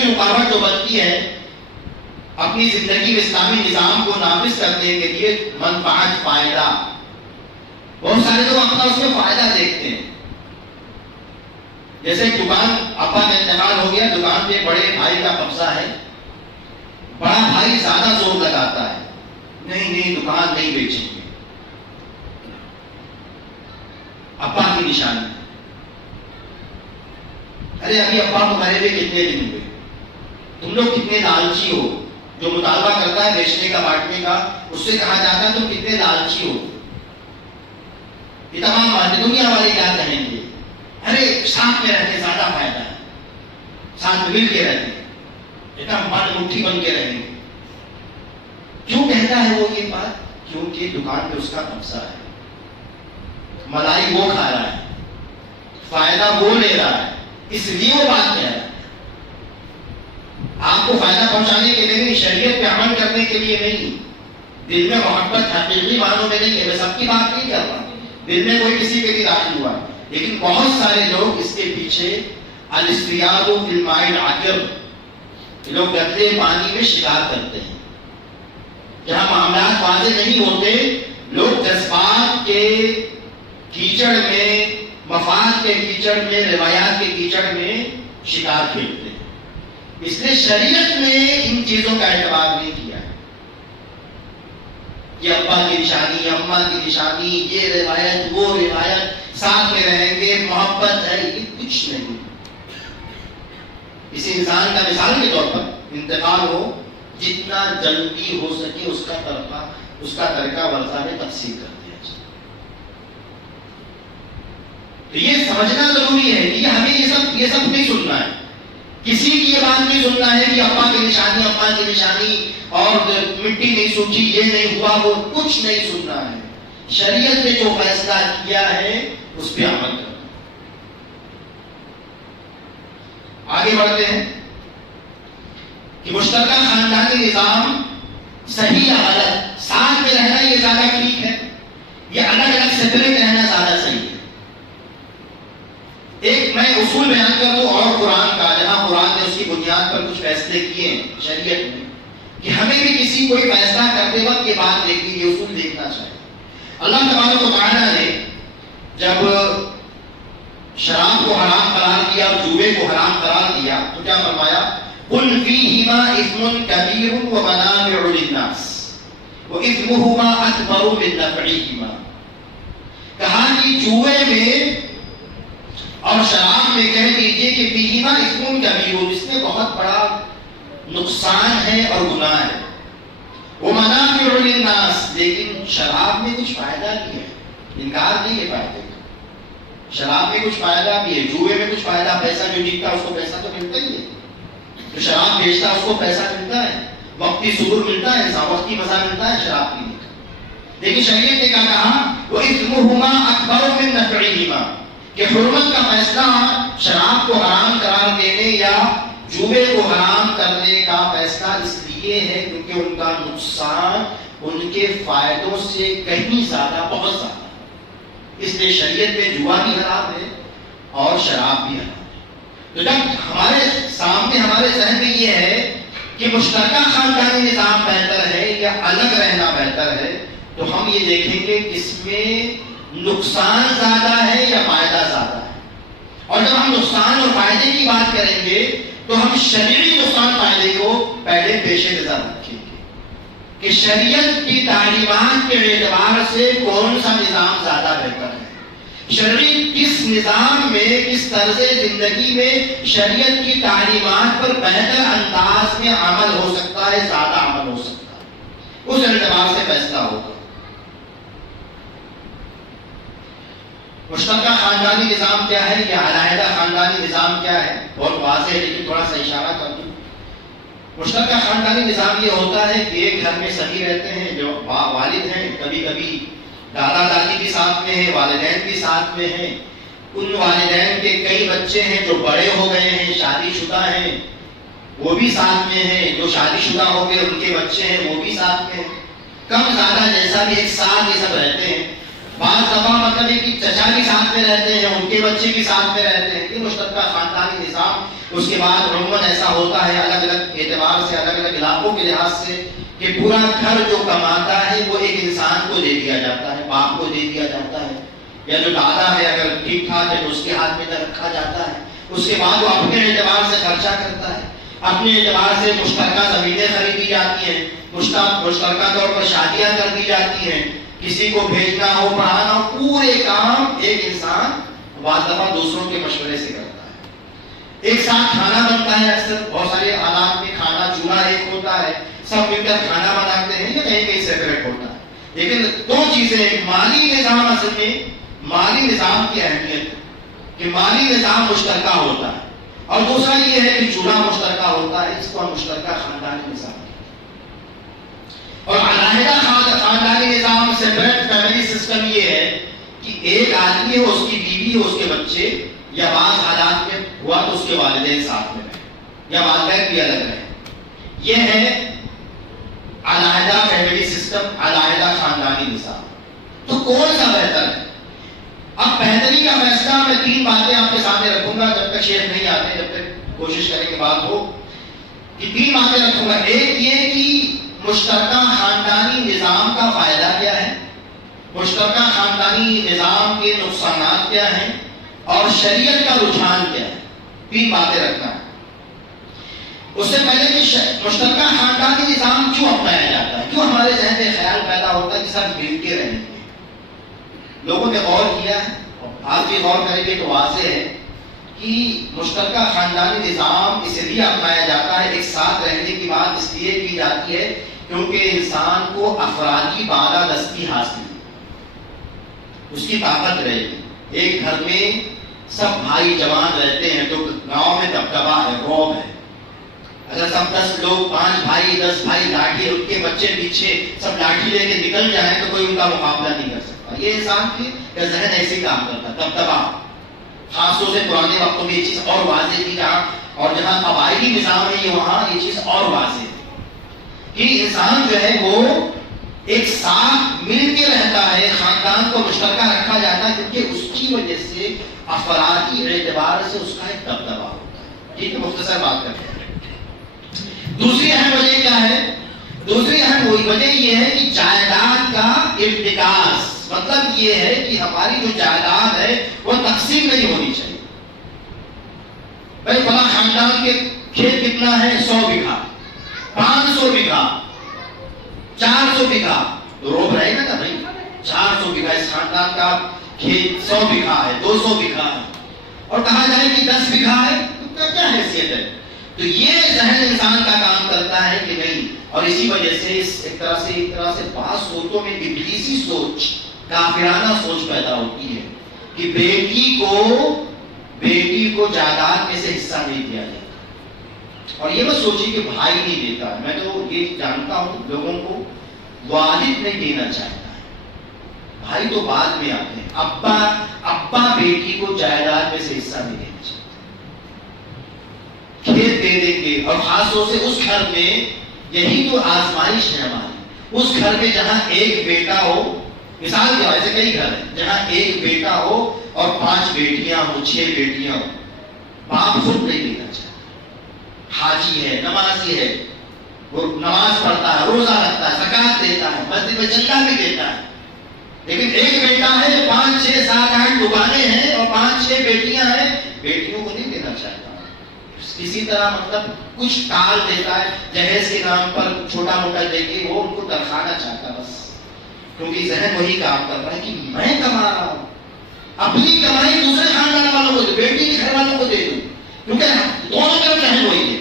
رکاوٹ جو بنتی ہے اپنی زندگی میں اسلامی نظام کو نافذ کرنے کے لیے، منفعت، فائدہ۔ بہت سارے لوگ اپنا اس میں فائدہ دیکھتے ہیں، جیسے دکان، ابا کا انتقال ہو گیا، دکان پہ بڑے بھائی کا قبضہ ہے، بڑا بھائی زیادہ زور لگاتا ہے، نہیں دکان نہیں بیچیں گے، ابا کی نشانی۔ ارے ابھی ابا کو مرے ہوئے کتنے دن ہوئے، تم لوگ کتنے لالچی ہو، جو مطالبہ کرتا ہے بیچنے کا بانٹنے کا، اس سے کہا جاتا ہے تم کتنے لالچی ہو۔ یہ تمام باتیں دنیا والے کیا کہیں گے، ارے ساتھ میں رہتے زیادہ فائدہ ہے، ساتھ مل کے رہتے اتنا من مٹھی بن کے رہیں گے۔ کیوں کہتا ہے وہ یہ بات؟ کیونکہ دکان پہ اس کا قبضہ ہے، ملائی وہ کھا رہا ہے، فائدہ وہ لے رہا ہے، اس لیے وہ بات کہہ رہا ہے۔ آپ کو فائدہ پہنچانے کے لیے نہیں، شریعت پہ عمل کرنے کے لیے نہیں، دل میں محبت حقیقی معنوں میں نہیں ہے۔ میں سب کی بات نہیں کر رہا، دل میں کوئی کسی کے لیے داخل ہوا، لیکن بہت سارے لوگ اس کے پیچھے الاصطیاد فی الماء العکر، لوگ گندے پانی میں شکار کرتے ہیں، جہاں معاملات واضح نہیں ہوتے، لوگ جذبات کے کیچڑ میں، مفاد کے کیچڑ میں، روایات کے کیچڑ میں شکار کھیلتے ہیں۔ اس لیے شریعت نے ان چیزوں کا اعتبار نہیں کیا ہے۔ کہ ابا کی نشانی، اماں کی نشانی، یہ روایت وہ روایت، ساتھ میں رہیں گے، محبت ہے، یہ کچھ نہیں. کسی انسان کا مثال کے طور پر انتقال ہو، جتنا جلدی ہو سکے اس کا طریقہ ورثہ میں تقسیم کر دیا جائے. تو یہ سمجھنا ضروری ہے کہ ہمیں یہ سب نہیں سننا ہے. کسی کی یہ بات نہیں سننا ہے کہ ابا کی نشانی، اماں کی نشانی اور مٹی نہیں سوچی، یہ نہیں ہوا، وہ کچھ نہیں سننا ہے. شریعت نے جو فیصلہ کیا ہے اس پہ عمل کرنا. آگے بڑھتے ہیں کہ مشترکہ خاندانی نظام صحیح یا غلط، ساتھ میں رہنا یہ زیادہ ٹھیک ہے یا الگ الگ سیپریٹ رہنا زیادہ صحیح ہے؟ ایک میں اصول بیان کر دوں اور قرآن کا، جہاں قرآن نے اس کی بنیاد پر کچھ فیصلے کیے ہیں شریعت میں، کہ ہمیں بھی کسی کوئی فیصلہ کرتے وقت یہ بات دیکھنی، یہ اصول دیکھنا چاہیے. اللہ تبارک و تعالیٰ نے جب شراب کو حرام قرار دیا اور جوئے کو حرام قرار دیا تو کیا فرمایا؟ قُلْ فِيهِمَا إِثْمٌ كَبِيرٌ وَمَنَافِعُ لِلنَّاسِ وَإِثْمُهُمَا أَكْبَرُ مِن نَفْعِهِمَا. کہا کہ جوئے میں اور شراب میں کہہ دیجئے کہ فِيهِمَا إِثْمٌ كَبِيرٌ، اس میں بہت بڑا نقصان ہے اور گناہ ہے. وَمَنَافِعُ لِلنَّاسِ، لیکن شراب میں کچھ فائدہ بھی ہے، انکار نہیں ہے فائدے کا. شراب میں کچھ فائدہ بھی ہے، جوئے میں کچھ فائدہ، پیسہ جو جیتتا ہے اس کو پیسہ تو ملتا ہی ہے، جو شراب بیچتا ہے اس کو پیسہ ملتا ہے، وقتی سرور ملتا ہے، وقتی مزہ ملتا ہے شراب پینے کا. لیکن شریعت نے کیا کہا؟ وَإِثْمُهُمَا أَكْبَرُ مِن نَفْعِهِمَا، کہ حرمت کا فیصلہ شراب کو حرام قرار دینے یا جوئے کو حرام کرنے کا فیصلہ اس لیے ہے کیونکہ ان کا نقصان ان کے فائدوں سے کہیں زیادہ، بہت زیادہ. اس لیے شریعت میں جوا بھی حرام ہے اور شراب بھی حرام ہے. تو جب ہمارے سامنے، ہمارے ذہن میں یہ ہے کہ مشترکہ خاندانی نظام بہتر ہے یا الگ رہنا بہتر ہے، تو ہم یہ دیکھیں گے اس میں نقصان زیادہ ہے یا فائدہ زیادہ ہے. اور جب ہم نقصان اور فائدے کی بات کریں گے تو ہم شرعی نقصان فائدے کو پہلے پیش نظر رکھیں گے کہ شریعت کی تعلیمات کے اعتبار سے کون سا نظام زیادہ بہتر ہے. شرعی کس نظام میں، کس طرز زندگی میں شریعت کی تعلیمات پر بہتر انداز میں عمل ہو سکتا ہے، زیادہ عمل ہو سکتا ہے، اس اعتبار سے فیصلہ ہوگا. مشترکہ خاندانی نظام کیا ہے یا علیحدہ خاندانی نظام کیا ہے؟ بہت واضح ہے لیکن تھوڑا سا اشارہ کر دوں. مشترکہ خاندانی نظام یہ ہوتا ہے کہ ایک گھر میں سبھی رہتے ہیں، جو والد ہیں، کبھی کبھی دادا دادی بھی ساتھ میں ہیں، والدین بھی ساتھ میں ہیں. ان والدین کے کئی بچے ہیں جو بڑے ہو گئے ہیں، شادی شدہ ہیں، وہ بھی ساتھ میں ہیں. جو شادی شدہ ہو گئے ان کے بچے ہیں وہ بھی ساتھ میں ہیں. کم زیادہ جیسا بھی ایک ساتھ یہ سب رہتے ہیں. بعض دفعہ مطلب ہے کہ چچا بھی ساتھ میں رہتے ہیں، ان کے بچے بھی ساتھ میں رہتے ہیں. یہ مشترکہ خاندانی نظام. اس کے بعد عموماً ایسا ہوتا ہے الگ الگ اعتبار سے، الگ الگ علاقوں کے لحاظ سے، کہ پورا گھر جو کماتا ہے وہ ایک انسان کو دے دیا جاتا ہے، باپ کو دے دیا جاتا ہے، یا جو دادا ہے اگر ٹھیک ٹھاک ہے تو اس کے ہاتھ میں رکھا جاتا ہے. اس کے بعد وہ اپنے اعتبار سے خرچہ کرتا ہے، اپنے اعتبار سے مشترکہ زمینیں خریدی جاتی ہیں، مشترکہ طور پر شادیاں کر دی جاتی ہیں. کسی کو بھیجنا ہو، پڑھانا ہو، پورے کام ایک انسان بعض دفعہ دوسروں کے مشورے سے کرتا ہے. ایک ساتھ کھانا بنتا ہے، اکثر بہت سارے حالات میں کھانا چولہا ایک ہوتا ہے، سب مل کر کھانا بناتے ہیں، یا کہیں کہیں سیپریٹ ہوتا ہے. لیکن دو چیزیں، مالی نظام، اصل میں مالی نظام کی اہمیت ہے کہ مالی نظام مشترکہ ہوتا ہے، اور دوسرا یہ ہے کہ چولہا مشترکہ ہوتا ہے، اس کو ہم مشترکہ خاندانی نظام. اور علیحدہ خاندانی نظام، سیپریٹ فیملی سسٹم یہ ہے کہ ایک آدمی ہو، اس کی بیوی ہو، اس کے بچے، یا بعض حالات میں ہوا تو اس کے والدین ساتھ میں رہیں یا والدین بھی الگ رہیں. یہ ہے علیحدہ فیملی سسٹم، علیحدہ خاندانی نظام. تو کون سا بہتر ہے؟ اب بہتری کا فیصلہ میں تین باتیں آپ کے سامنے رکھوں گا، جب تک شیخ نہیں آتے، جب تک کوشش کریں کہ بات ہو، کہ تین باتیں رکھوں گا. ایک یہ کہ مشترکہ خاندانی نظام کا فائدہ کیا ہے، مشترکہ خاندانی نظام کے نقصانات کیا ہیں، اور شریعت کا رجحان کیا ہے. تین باتیں رکھنا ہے. اس سے پہلے کہ مشترکہ خاندانی نظام کیوں اپنایا جاتا ہے، کیوں ہمارے ذہن میں خیال پیدا ہوتا ہے لوگوں نے غور کیا ہے، آپ بھی غور کریں گے تو واضح ہے کہ مشترکہ خاندانی نظام اس لیے اپنایا جاتا ہے، ایک ساتھ رہنے کی بات اس لیے کی جاتی ہے کیونکہ انسان کو افرادی بالادستی حاصل ہے، اس کی طاقت رہے گی۔ ایک گھر میں سب بھائی جوان رہتے ہیں تو گاؤں میں دبدبا ہے، رعب ہے۔ اگر سب 10 لوگ، 5 بھائی 10 بھائی لاٹھی، ان کے بچے پیچھے سب لاٹھی لے کے نکل جائیں تو کوئی ان کا مقابلہ نہیں کر سکتا۔ یہ انسان کی ذہن ایسے ہی کام کرتا ہے، دبدبا۔ خاص طور سے پرانے وقتوں میں یہ چیز اور واضح تھی، جہاں اور جہاں قبائلی نظام ہے یہ وہاں یہ چیز اور واضح ہے کہ انسان جو ہے وہ ایک ساتھ مل کے رہتا ہے، خاندان کو مشترکہ رکھا جاتا ہے کیونکہ اس کی وجہ سے افرادی اعتبار سے اس کا ایک دبدبا ہوتا ہے۔ ٹھیک ہے، مختصر بات کرتے ہیں۔ دوسری اہم وجہ کیا ہے؟ دوسری اہم وجہ یہ ہے کہ جائیداد کا ارتکاز، مطلب یہ ہے کہ ہماری جو جائیداد ہے وہ تقسیم نہیں ہونی چاہیے۔ بھائی فلاں خاندان کے کھیت کتنا ہے؟ 100 بیگھا، 500 بیگھا، 400 بیگھا، تو روب رہے گا نا بھائی؟ 400 بیگھا اس خاندان کا کھیت 100 بیگھا ہے، 200 بیگھا ہے، اور کہا جائے کہ 10 بیگھا ہے تو کیا حیثیت ہے؟ تو یہ ذہن انسان کا کام کرتا ہے کہ نہیں، اور اسی وجہ سے ایک طرح سے بعض سوچوں میں ابلیسی سوچ، کافرانہ سوچ پیدا ہوتی ہے کہ بیٹی کو جائیداد میں سے حصہ نہیں دیا جاتا۔ اور یہ مت سوچی کہ بھائی نہیں دیتا، میں تو یہ جانتا ہوں لوگوں کو والد نہیں دینا چاہتا ہے، بھائی تو بعد میں آتے ہیں۔ ابا بیٹی کو جائیداد میں سے حصہ نہیں دینا چاہتا، کھیت دے دیں گے۔ اور خاص طور سے اس گھر میں، یہی تو آزمائش ہے ہماری، اس گھر میں جہاں ایک بیٹا ہو، مثال کے ویسے کئی گھر ہیں جہاں ایک بیٹا ہو اور 5 بیٹیاں ہوں، 6 بیٹیاں ہوں، باپ خود نہیں دینا چاہتا، حاجی ہے، نمازی ہے، وہ نماز پڑھتا ہے، روزہ رکھتا ہے، زکات دیتا ہے، مسجد میں چندہ بھی دیتا ہے، لیکن ایک بیٹا ہے، 5 6 7 8 دکانیں ہیں اور 5 6 بیٹیاں ہیں، بیٹیوں کو نہیں دینا چاہتا۔ کسی طرح مطلب کچھ ٹال دیتا ہے، جہیز کے نام پر چھوٹا موٹا دے کے وہ ان کو درخانا چاہتا ہے بس، کیونکہ ذہن وہی کام کر رہا ہے کہ میں کما رہا ہوں، اپنی کمائی دوسرے خاندان والوں کو دے، بیٹی کے گھر والوں کو دے دوں، کیونکہ دونوں طرف ذہن وہی ہے۔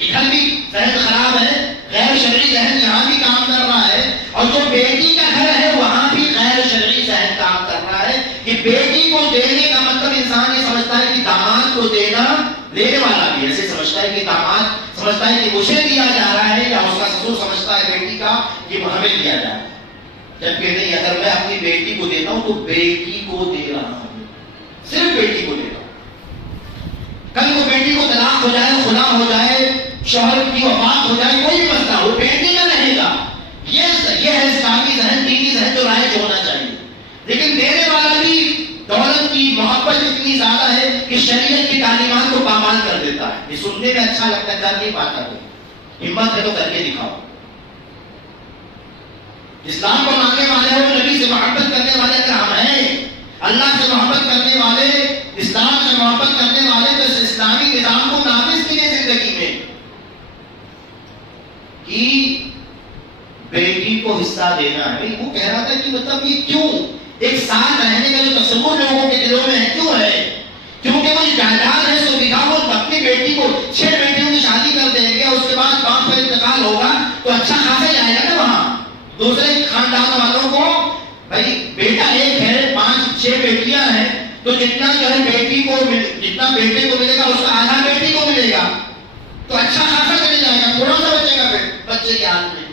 ادھر بھی ذہن خراب ہے، غیر شرعی ذہن یہاں بھی کام کر رہا ہے، اور جو بیٹی کا گھر ہے وہاں بھی غیر شرعی ذہن کام کر رہا ہے کہ بیٹی کو دینے کا مطلب انسان یہ سمجھتا ہے کہ داماد کو دینا، لینے والا بھی ایسے سمجھتا ہے کہ داماد سمجھتا ہے کہ مجھے دیا جا رہا ہے، یا اس کا سسر سمجھتا ہے بیٹی کا کہ ہمیں دیا جا رہا ہے، جبکہ نہیں، اگر میں اپنی بیٹی کو دیتا ہوں تو بیٹی کو دے رہا ہوں، صرف بیٹی کو دے رہا ہوں۔ کل کو بیٹی کو طلاق ہو جائے، خدا ہو جائے، شوہر کی وفات ہو جائے، کوئی بھی مسئلہ ہو، بیٹی کا رہے گا۔ یہ ہے اسلامی ذہن، دینی ذہن جو رائج ہونا چاہیے۔ لیکن دینے والا بھی دولت کی محبت اتنی زیادہ ہے کہ شریعت کی تعلیمات کو پامال کر دیتا ہے۔ یہ سننے میں اچھا لگتا ہے، کر نہیں پاتا کوئی، ہمت ہے تو کر کے دکھاؤ۔ اسلام کو ماننے والے ہو، نبی سے محبت کرنے والے اگر ہم ہیں، اللہ سے محبت کرنے والے، اسلام سے محبت کرنے والے، تو اس اسلامی نظام کو نافذ کیجیے زندگی میں کہ بیٹی کو حصہ دینا ہے۔ وہ کہہ رہا تھا کہ مطلب یہ کیوں ایک ساتھ رہنے کا جو تصور لوگوں کے دلوں میں ہے، کیوں ہے؟ کیونکہ وہ جائیداد ہے 100 بیگھا، وہ اپنی بیٹی کو 6 بیٹیوں کی شادی کر دیں گے، اس کے بعد باپ کا انتقال ہوگا تو اچھا خاصا جائے گا نا وہاں دوسرے خاندان والوں کو۔ بھائی بیٹا ایک ہے، 5 6 بیٹیاں ہیں، تو جتنا جو ہے بیٹی کو، جتنا بیٹے کو ملے گا اس کا آدھا بیٹی کو ملے گا، تو اچھا خاصا چلے جائے گا، تھوڑا سا بچے گا بچے کے ہاتھ میں۔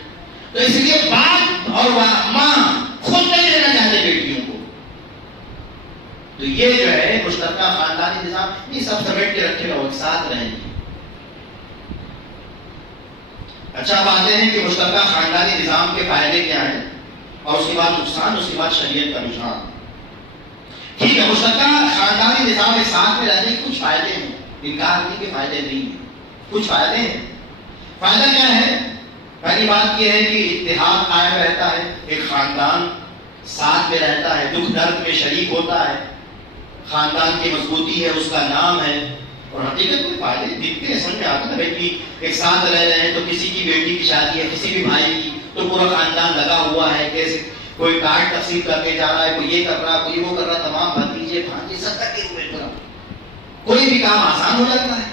تو اس لیے باپ اور ماں خود نہیں دینا چاہتے بیٹیوں کو۔ تو یہ جو ہے مشترکہ خاندانی نظام، یہ سب سمیٹ کے رکھے رہو، ایک ساتھ رہیں گے۔ اچھا بات ہے کہ مشترکہ خاندانی نظام کے فائدے کیا ہیں، اور اس کے بعد نقصان، اس کے بعد شریعت کا رجحان۔ ٹھیک ہے، مشترکہ خاندانی نظام کے ساتھ میں رہنے کے کچھ فائدے ہیں، انکار نہیں کہ فائدے نہیں ہیں، کچھ فائدے ہیں۔ فائدہ کیا ہے؟ پہلی بات یہ ہے کہ اتحاد قائم رہتا ہے، ایک خاندان ساتھ میں رہتا ہے، دکھ درد میں شریک ہوتا ہے، خاندان کی مضبوطی ہے، اس کا نام ہے۔ اور حقیقت میں فائدے دکھتے ہیں، سمجھ میں آتا ہے کہ ایک ساتھ رہ رہے ہیں تو کسی کی بیٹی کی شادی ہے، کسی بھی بھائی کی، تو پورا خاندان لگا ہوا ہے، کیسے کوئی کارڈ تقسیم کرنے جا رہا ہے، کوئی یہ کر رہا، کوئی وہ کر رہا، تمام بھتیجے بھانجے سب لگے ہوئے، کوئی بھی کام آسان ہو جاتا ہے.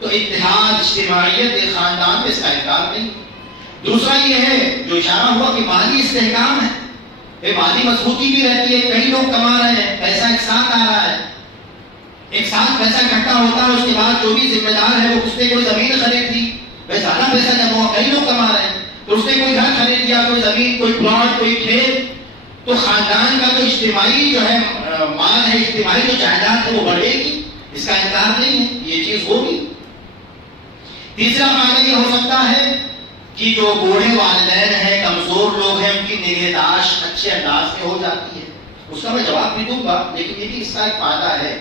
تو اتحاد، اجتماعیت ایک خاندان میں اس کا انکار نہیں. دوسرا یہ ہے جو اشارہ ہوا کہ مالی استحکام ہے، مالی مضبوطی بھی رہتی ہے. کئی لوگ کما رہے ہیں، پیسہ ایک ساتھ آ رہا ہے، ایک ساتھ پیسہ اکٹھا ہوتا ہے، اس کے بعد جو بھی ذمہ دار ہے وہ اس نے کوئی زمین خرید لی، زیادہ پیسہ جمع ہوا، کئی لوگ کما رہے ہیں تو اس نے کوئی گھر خرید لیا، کوئی زمین، کوئی پلاٹ، کوئی کھیت. تو خاندان کا جو اجتماعی جو ہے مال ہے، اجتماعی جو جائیداد ہے وہ بڑھے گی، اس کا انکار نہیں ہے، یہ چیز ہوگی. تیسرا فائدہ یہ ہو سکتا ہے کہ جو بوڑھے والدین ہیں، کمزور لوگ ہیں، ان کی نگہداشت اچھے انداز میں ہو جاتی ہے. اس کا میں جواب بھی دوں گا، لیکن یہ بھی اس کا ایک فائدہ ہے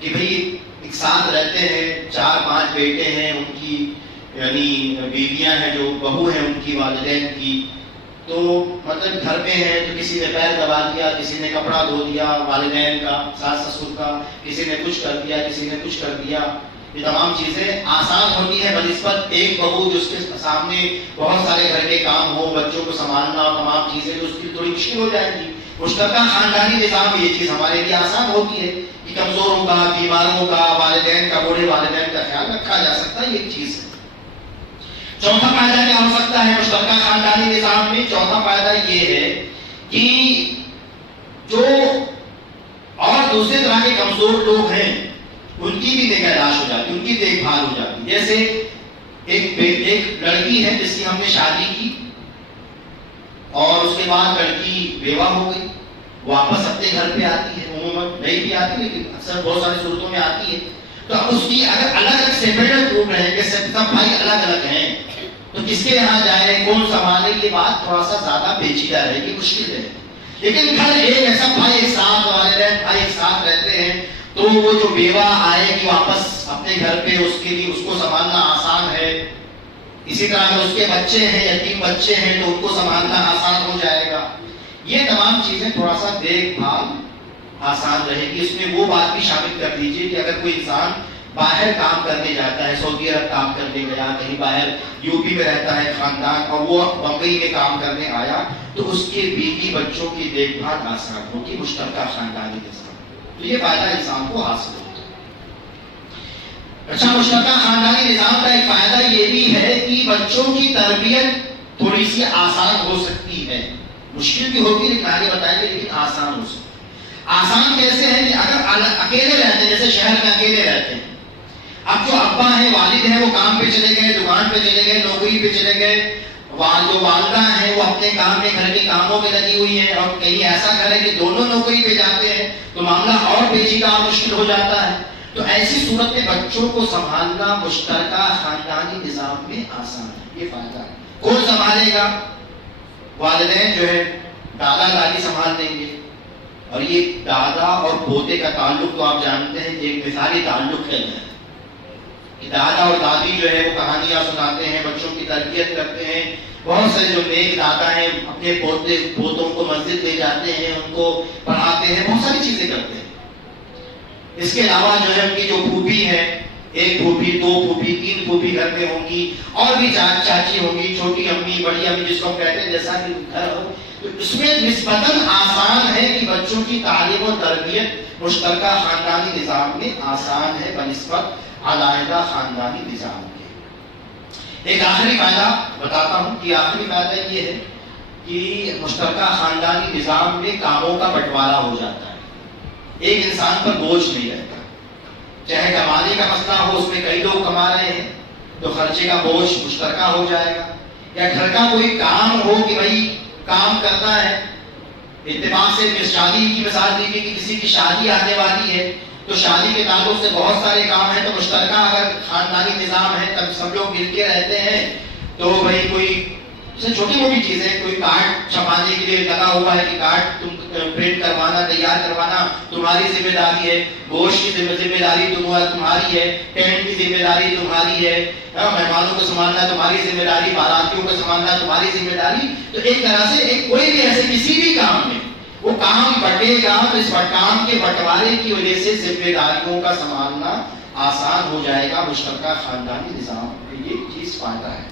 کہ بھئی ایک ساتھ رہتے ہیں، 4-5 بیٹے ہیں، ان کی یعنی بیویاں ہیں، جو بہو ہیں ان کی والدین کی، تو مطلب گھر میں ہے تو کسی نے پیر دبا دیا، کسی نے کپڑا دھو دیا والدین کا، ساس سسر کا، کسی نے کچھ کر دیا، کسی نے کچھ کر دیا. یہ تمام چیزیں آسان ہوتی ہیں بنسبت ایک بہو جس کے سامنے بہت سارے گھر کے کام ہو، بچوں کو سنبھالنا، تمام چیزیں جو اس کی تھوڑی مشکل ہو جائیں گی. مشترکہ خاندانی نظام یہ چیز ہمارے لیے آسان ہوتی ہے کہ کمزوروں کا، بیماروں کا، والدین کا، بوڑھے والدین کا خیال رکھا جا سکتا ہے. یہ چیز ہے. چوتھا فائدہ کیا ہو سکتا ہے مشترکہ خاندانی نظام میں؟ چوتھا فائدہ یہ ہے کہ جو اور دوسرے طرح کے کمزور لوگ ہیں ان کی بھی نگہداشت ہو جاتی، ان کی دیکھ بھال ہو جاتی. جیسے ایک لڑکی ہے جس کی ہم نے شادی کی اور اس کے بعد لڑکی بیوہ ہو گئی، واپس اپنے گھر پہ آتی ہے، عموماً نہیں بھی آتی لیکن اکثر بہت ساری صورتوں میں آتی ہے. تو اس کی اگر الگ الگ سیپریٹ روم رہے کہ سب بھائی الگ الگ ہیں تو کس کے یہاں جائے، کون سنبھالے، یہ بات تھوڑا سا زیادہ پیچیدہ رہے گی، مشکل ہے. لیکن گھر ایک ہے، سب بھائی ایک ساتھ، والدین بھائی ایک ساتھ رہتے ہیں، تو وہ جو بیوہ آئے کہ واپس اپنے گھر پہ اس کے لیے اس کو سنبھالنا آسان ہے. اسی طرح اگر اس کے بچے ہیں، یتیم بچے ہیں، تو ان کو سنبھالنا آسان ہو جائے گا. یہ تمام چیزیں تھوڑا سا دیکھ بھال آسان رہے گی. اس میں وہ بات بھی شامل کر دیجئے کہ اگر کوئی انسان باہر کام کرنے جاتا ہے، سعودی عرب کام کرنے گیا، کہیں باہر یو پی میں رہتا ہے خاندان اور وہ بمبئی میں کام کرنے آیا، تو اس کے بیوی بچوں کی دیکھ بھال آسان ہوگی مشترکہ خاندانی نظام. تو یہ فائدہ انسان کو حاصل ہوتا ہے. اچھا، مشترکہ خاندانی نظام کا ایک فائدہ یہ بھی ہے کہ بچوں کی تربیت تھوڑی سی آسان ہو سکتی ہے. مشکل بھی ہوگی لیکن آگے بتائیں گے، لیکن آسان ہو سکتی ہے. آسان کیسے ہے کہ اگر اکیلے رہتے ہیں، جیسے شہر میں اکیلے رہتے ہیں، اب جو ابا ہیں، والد ہیں، وہ کام پہ چلے گئے، دکان پہ چلے گئے، نوکری پہ چلے گئے، جو والدہ ہیں وہ اپنے کام میں، گھر کے کاموں میں لگی ہوئی ہیں، اور کہیں ایسا کرے کہ دونوں نوکری پہ جاتے ہیں تو معاملہ اور پیچیدہ اور مشکل ہو جاتا ہے. تو ایسی صورت میں بچوں کو سنبھالنا مشترکہ خاندانی نظام میں آسان ہے. یہ فائدہ ہے. کون سنبھالے گا؟ والدین جو ہے دادا دادی سنبھال دیں گے. اور یہ دادا اور پوتے کا تعلق تو آپ جانتے ہیں کہ ایک مثالی تعلق ہے. دادا اور دادی جو ہے وہ کہانیاں سناتے ہیں، بچوں کی تربیت کرتے ہیں. بہت سے جو نیک دادا ہیں اپنے پوتوں کو مسجد لے جاتے ہیں، ان کو پڑھاتے ہیں، بہت ساری چیزیں کرتے ہیں. اس کے علاوہ جو ہے ان کی جو پھوپھی ہے، ایک پھوپھی، 2 پھوپھی، 3 پھوپھی گھر میں ہوں گی، اور بھی چاچی ہوں گی، چھوٹی امی، بڑی امی جس کو ہم کہتے ہیں، جیسا کہ گھر ہو. تو اس میں نسبتاً آسان ہے کہ بچوں کی تعلیم و تربیت مشترکہ خاندانی نظام میں آسان ہے بنسبت علیحدہ خاندانی نظام کے. ایک آخری فائدہ بتاتا ہوں کہ آخری فائدہ یہ ہے کہ مشترکہ خاندانی نظام میں کاموں کا بٹوارا ہو جاتا ہے. ایک انسان پر بوجھ نہیں رہتا. چاہے کمانے کا مسئلہ ہو، اس میں کئی لوگ کما رہے ہیں تو خرچے کا بوجھ مشترکہ ہو جائے گا. یا گھر کا کوئی کام ہو کہ بھائی کام کرنا ہے، اتفاق سے شادی کی مثال دیجیے کہ کسی کی شادی آنے والی ہے تو شادی کے تعلق سے بہت سارے کام ہیں، تو مشترکہ اگر خاندانی نظام ہے تب سب لوگ مل کے رہتے ہیں تو بھائی کوئی چھوٹی موٹی چیزیں، کوئی کارڈ چھپانے کے لیے لگا ہوا ہے کہ کارڈ تم پرنٹ کروانا، تیار کروانا تمہاری ذمہ داری ہے، گوشت کی ذمہ داری تمہاری ہے، ٹینٹ کی ذمہ داری تمہاری ہے، مہمانوں کو سنبھالنا تمہاری ذمہ داری، باراتیوں کو سنبھالنا تمہاری ذمہ داری. تو ایک طرح سے کوئی بھی ایسے کسی بھی کام میں وہ کام بٹے گا تو اس کام کے بٹوارے کی وجہ سے ذمہ داریوں کا سنبھالنا آسان ہو جائے گا مشترکہ خاندانی نظام میں. یہ چیز فائدہ ہے.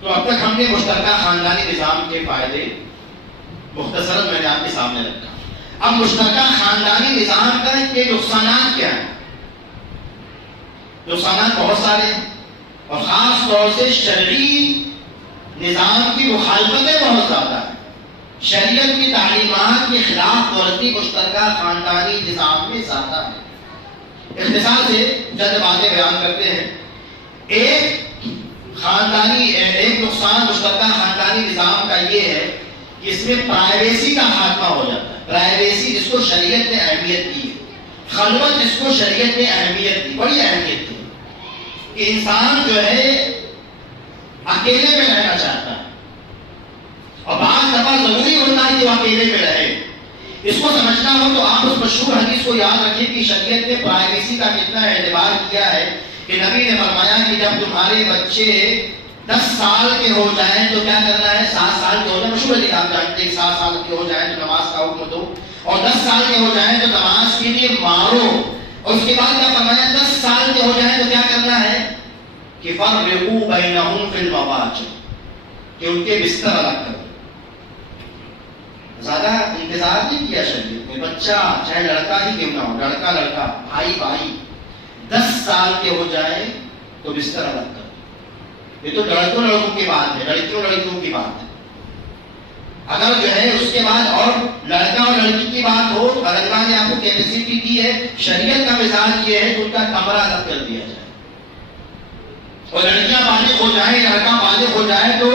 تو اب تک ہم نے مشترکہ خاندانی نظام کے فائدے مختصراً میں نے آپ کے سامنے رکھا. اب مشترکہ خاندانی نظام کا کے نقصانات کیا ہیں؟ نقصانات بہت سارے ہیں، اور خاص طور سے شرعی نظام کی مخالفتیں بہت زیادہ ہیں. شریعت کی تعلیمات کی خلاف ورزی مشترکہ خاندانی نظام میں زیادہ ہے. اختصار سے چند باتیں بیان کرتے ہیں. ایک نقصان مشترکہ خاندانی نظام کا یہ ہے کہ اس میں پرائیویسی کا خاتمہ ہو جاتا ہے. پرائیویسی جس کو شریعت نے اہمیت دی ہے، خلوت جس کو شریعت نے اہمیت دی، بڑی اہمیت دی کہ انسان جو ہے اکیلے میں رہنا چاہتا ہے، اور بعض دفعہ ضروری ہوتا ہے کہ وہ اکیلے میں رہے. اس کو سمجھنا ہو تو آپ اس مشہور حدیث کو یاد رکھیں کہ شریعت نے پرائیویسی کا کتنا اعتبار کیا ہے کہ نبی نے فرمایا کہ جب تمہارے بچے 10 سال کے ہو جائیں تو کیا کرنا ہے؟ 7 سال کے ہو جائیں، مشہور حدیث آپ جانتے ہیں، 7 سال کے ہو جائیں تو نماز کا حکم دو، اور 10 سال کے ہو جائیں تو نماز کے لیے مارو. اور اس کے بعد کیا فرمایا؟ 10 سال کے ہو جائیں تو کیا کرنا ہے؟ کہ فرقوا بینہم فی المضاجع، کہ ان کے بستر الگ کرو. زیادہ انتظار نہیں کیا شریعت میں. بچہ چاہے لڑکا ہی کیوں نہ ہو، لڑکا لڑکا، بھائی بھائی، 10 سال کے ہو جائے تو بستر الگ کرو. یہ تو لڑکوں کی بات ہے، لڑکیوں کی بات ہے. اگر جو ہے اس کے بعد اور لڑکا اور لڑکی کی بات ہو تو اللہ نے آپ کو کیپیسٹی دی ہے، شریعت کا مزاج یہ ہے کہ ان کا کمرہ الگ کر دیا جائے. اور لڑکیاں بالغ ہو جائیں، لڑکا بالغ ہو جائے تو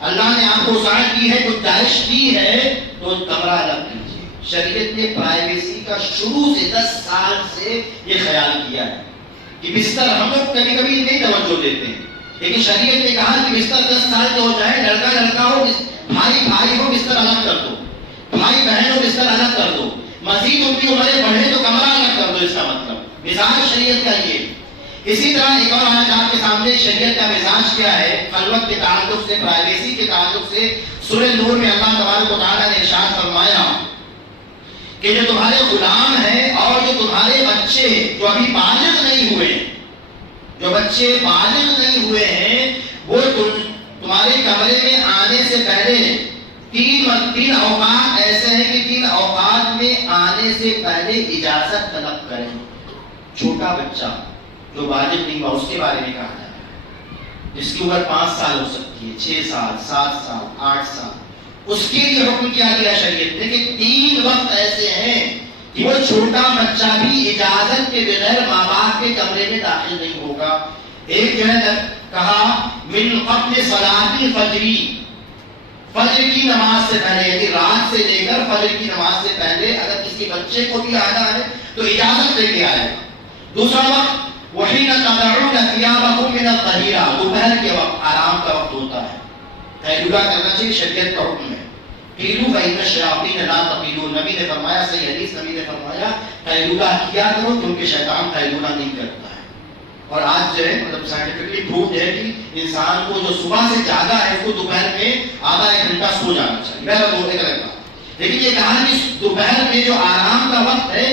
اللہ نے آپ کو وسعت دی ہے، گنجائش دی ہے تو کمرہ الگ کیجیے. شریعت نے پرائیویسی کا شروع سے 10 سال سے یہ خیال کیا ہے کہ بستر، ہم لوگ کبھی کبھی نہیں توجہ دیتے ہیں، لیکن شریعت نے کہا کہ بستر 10 سال کے ہو جائے، لڑکا لڑکا ہو، بھائی بھائی ہو، بستر الگ کر دو، بھائی بہن ہو، بستر الگ کر دو. مزید ان کی عمریں بڑھے تو کمرہ الگ کر دو. اس کا مطلب مزاج شریعت کا یہ. اسی طرح ایک اور آیت آپ کے سامنے، شریعت کا مزاج کیا ہے خلوت کے تعلق سے، پرائیویسی کے تعلق سے. سورہ نور میں اللہ تبارک و تعالیٰ نے ارشاد فرمایا کہ جو تمہارے غلام ہیں اور جو تمہارے بچے جو ابھی بالغ نہیں ہوئے، جو بچے بالغ نہیں ہوئے ہیں، وہ تمہارے کمرے میں آنے سے پہلے تین اوقات ایسے ہیں کہ 3 اوقات میں آنے سے پہلے اجازت طلب کریں. چھوٹا بچہ جو بالغ نہیں ہوا اس کے بارے میں کہا جاتا ہے، جس کی عمر 5 سال ہو سکتی ہے، 6 سال، 7 سال، 8 سال، اس کے لیے حکم کیا گیا شریعت نے کہ 3 وقت ایسے ہیں کہ وہ چھوٹا بچہ بھی اجازت کے بغیر ماں باپ کے کمرے میں داخل نہیں ہوگا. ایک جو ہے کہا من قبل صلاۃ الفجر، فجر کی نماز سے پہلے، یعنی رات سے لے کر فجر کی نماز سے پہلے اگر کسی بچے کو بھی آنا ہے تو اجازت لے کے آئے گا. دوسرا وقت وحین تضعون ثیابکم من الظہیرہ، دوپہر کے وقت، آرام کا وقت ہوتا ہے، قیلولہ کرنا چاہیے، شریعت کا حکم ہے. قیلوا فإن الشیاطین لا تقیلون، نبی نے فرمایا، صحیح حدیث نبی نے فرمایا قیلولہ کیا کرو کیونکہ شیطان قیلولہ نہیں کرتا ہے. اور آج جو ہے مطلب سائنٹیفکلی پروفڈ ہے کہ انسان کو جو صبح سے جاگا ہے اس کو دوپہر میں آدھا 1 گھنٹہ سو جانا چاہیے. میرا تو ایک الگ بات، لیکن یہ کہا کہ دوپہر میں جو آرام کا وقت ہے،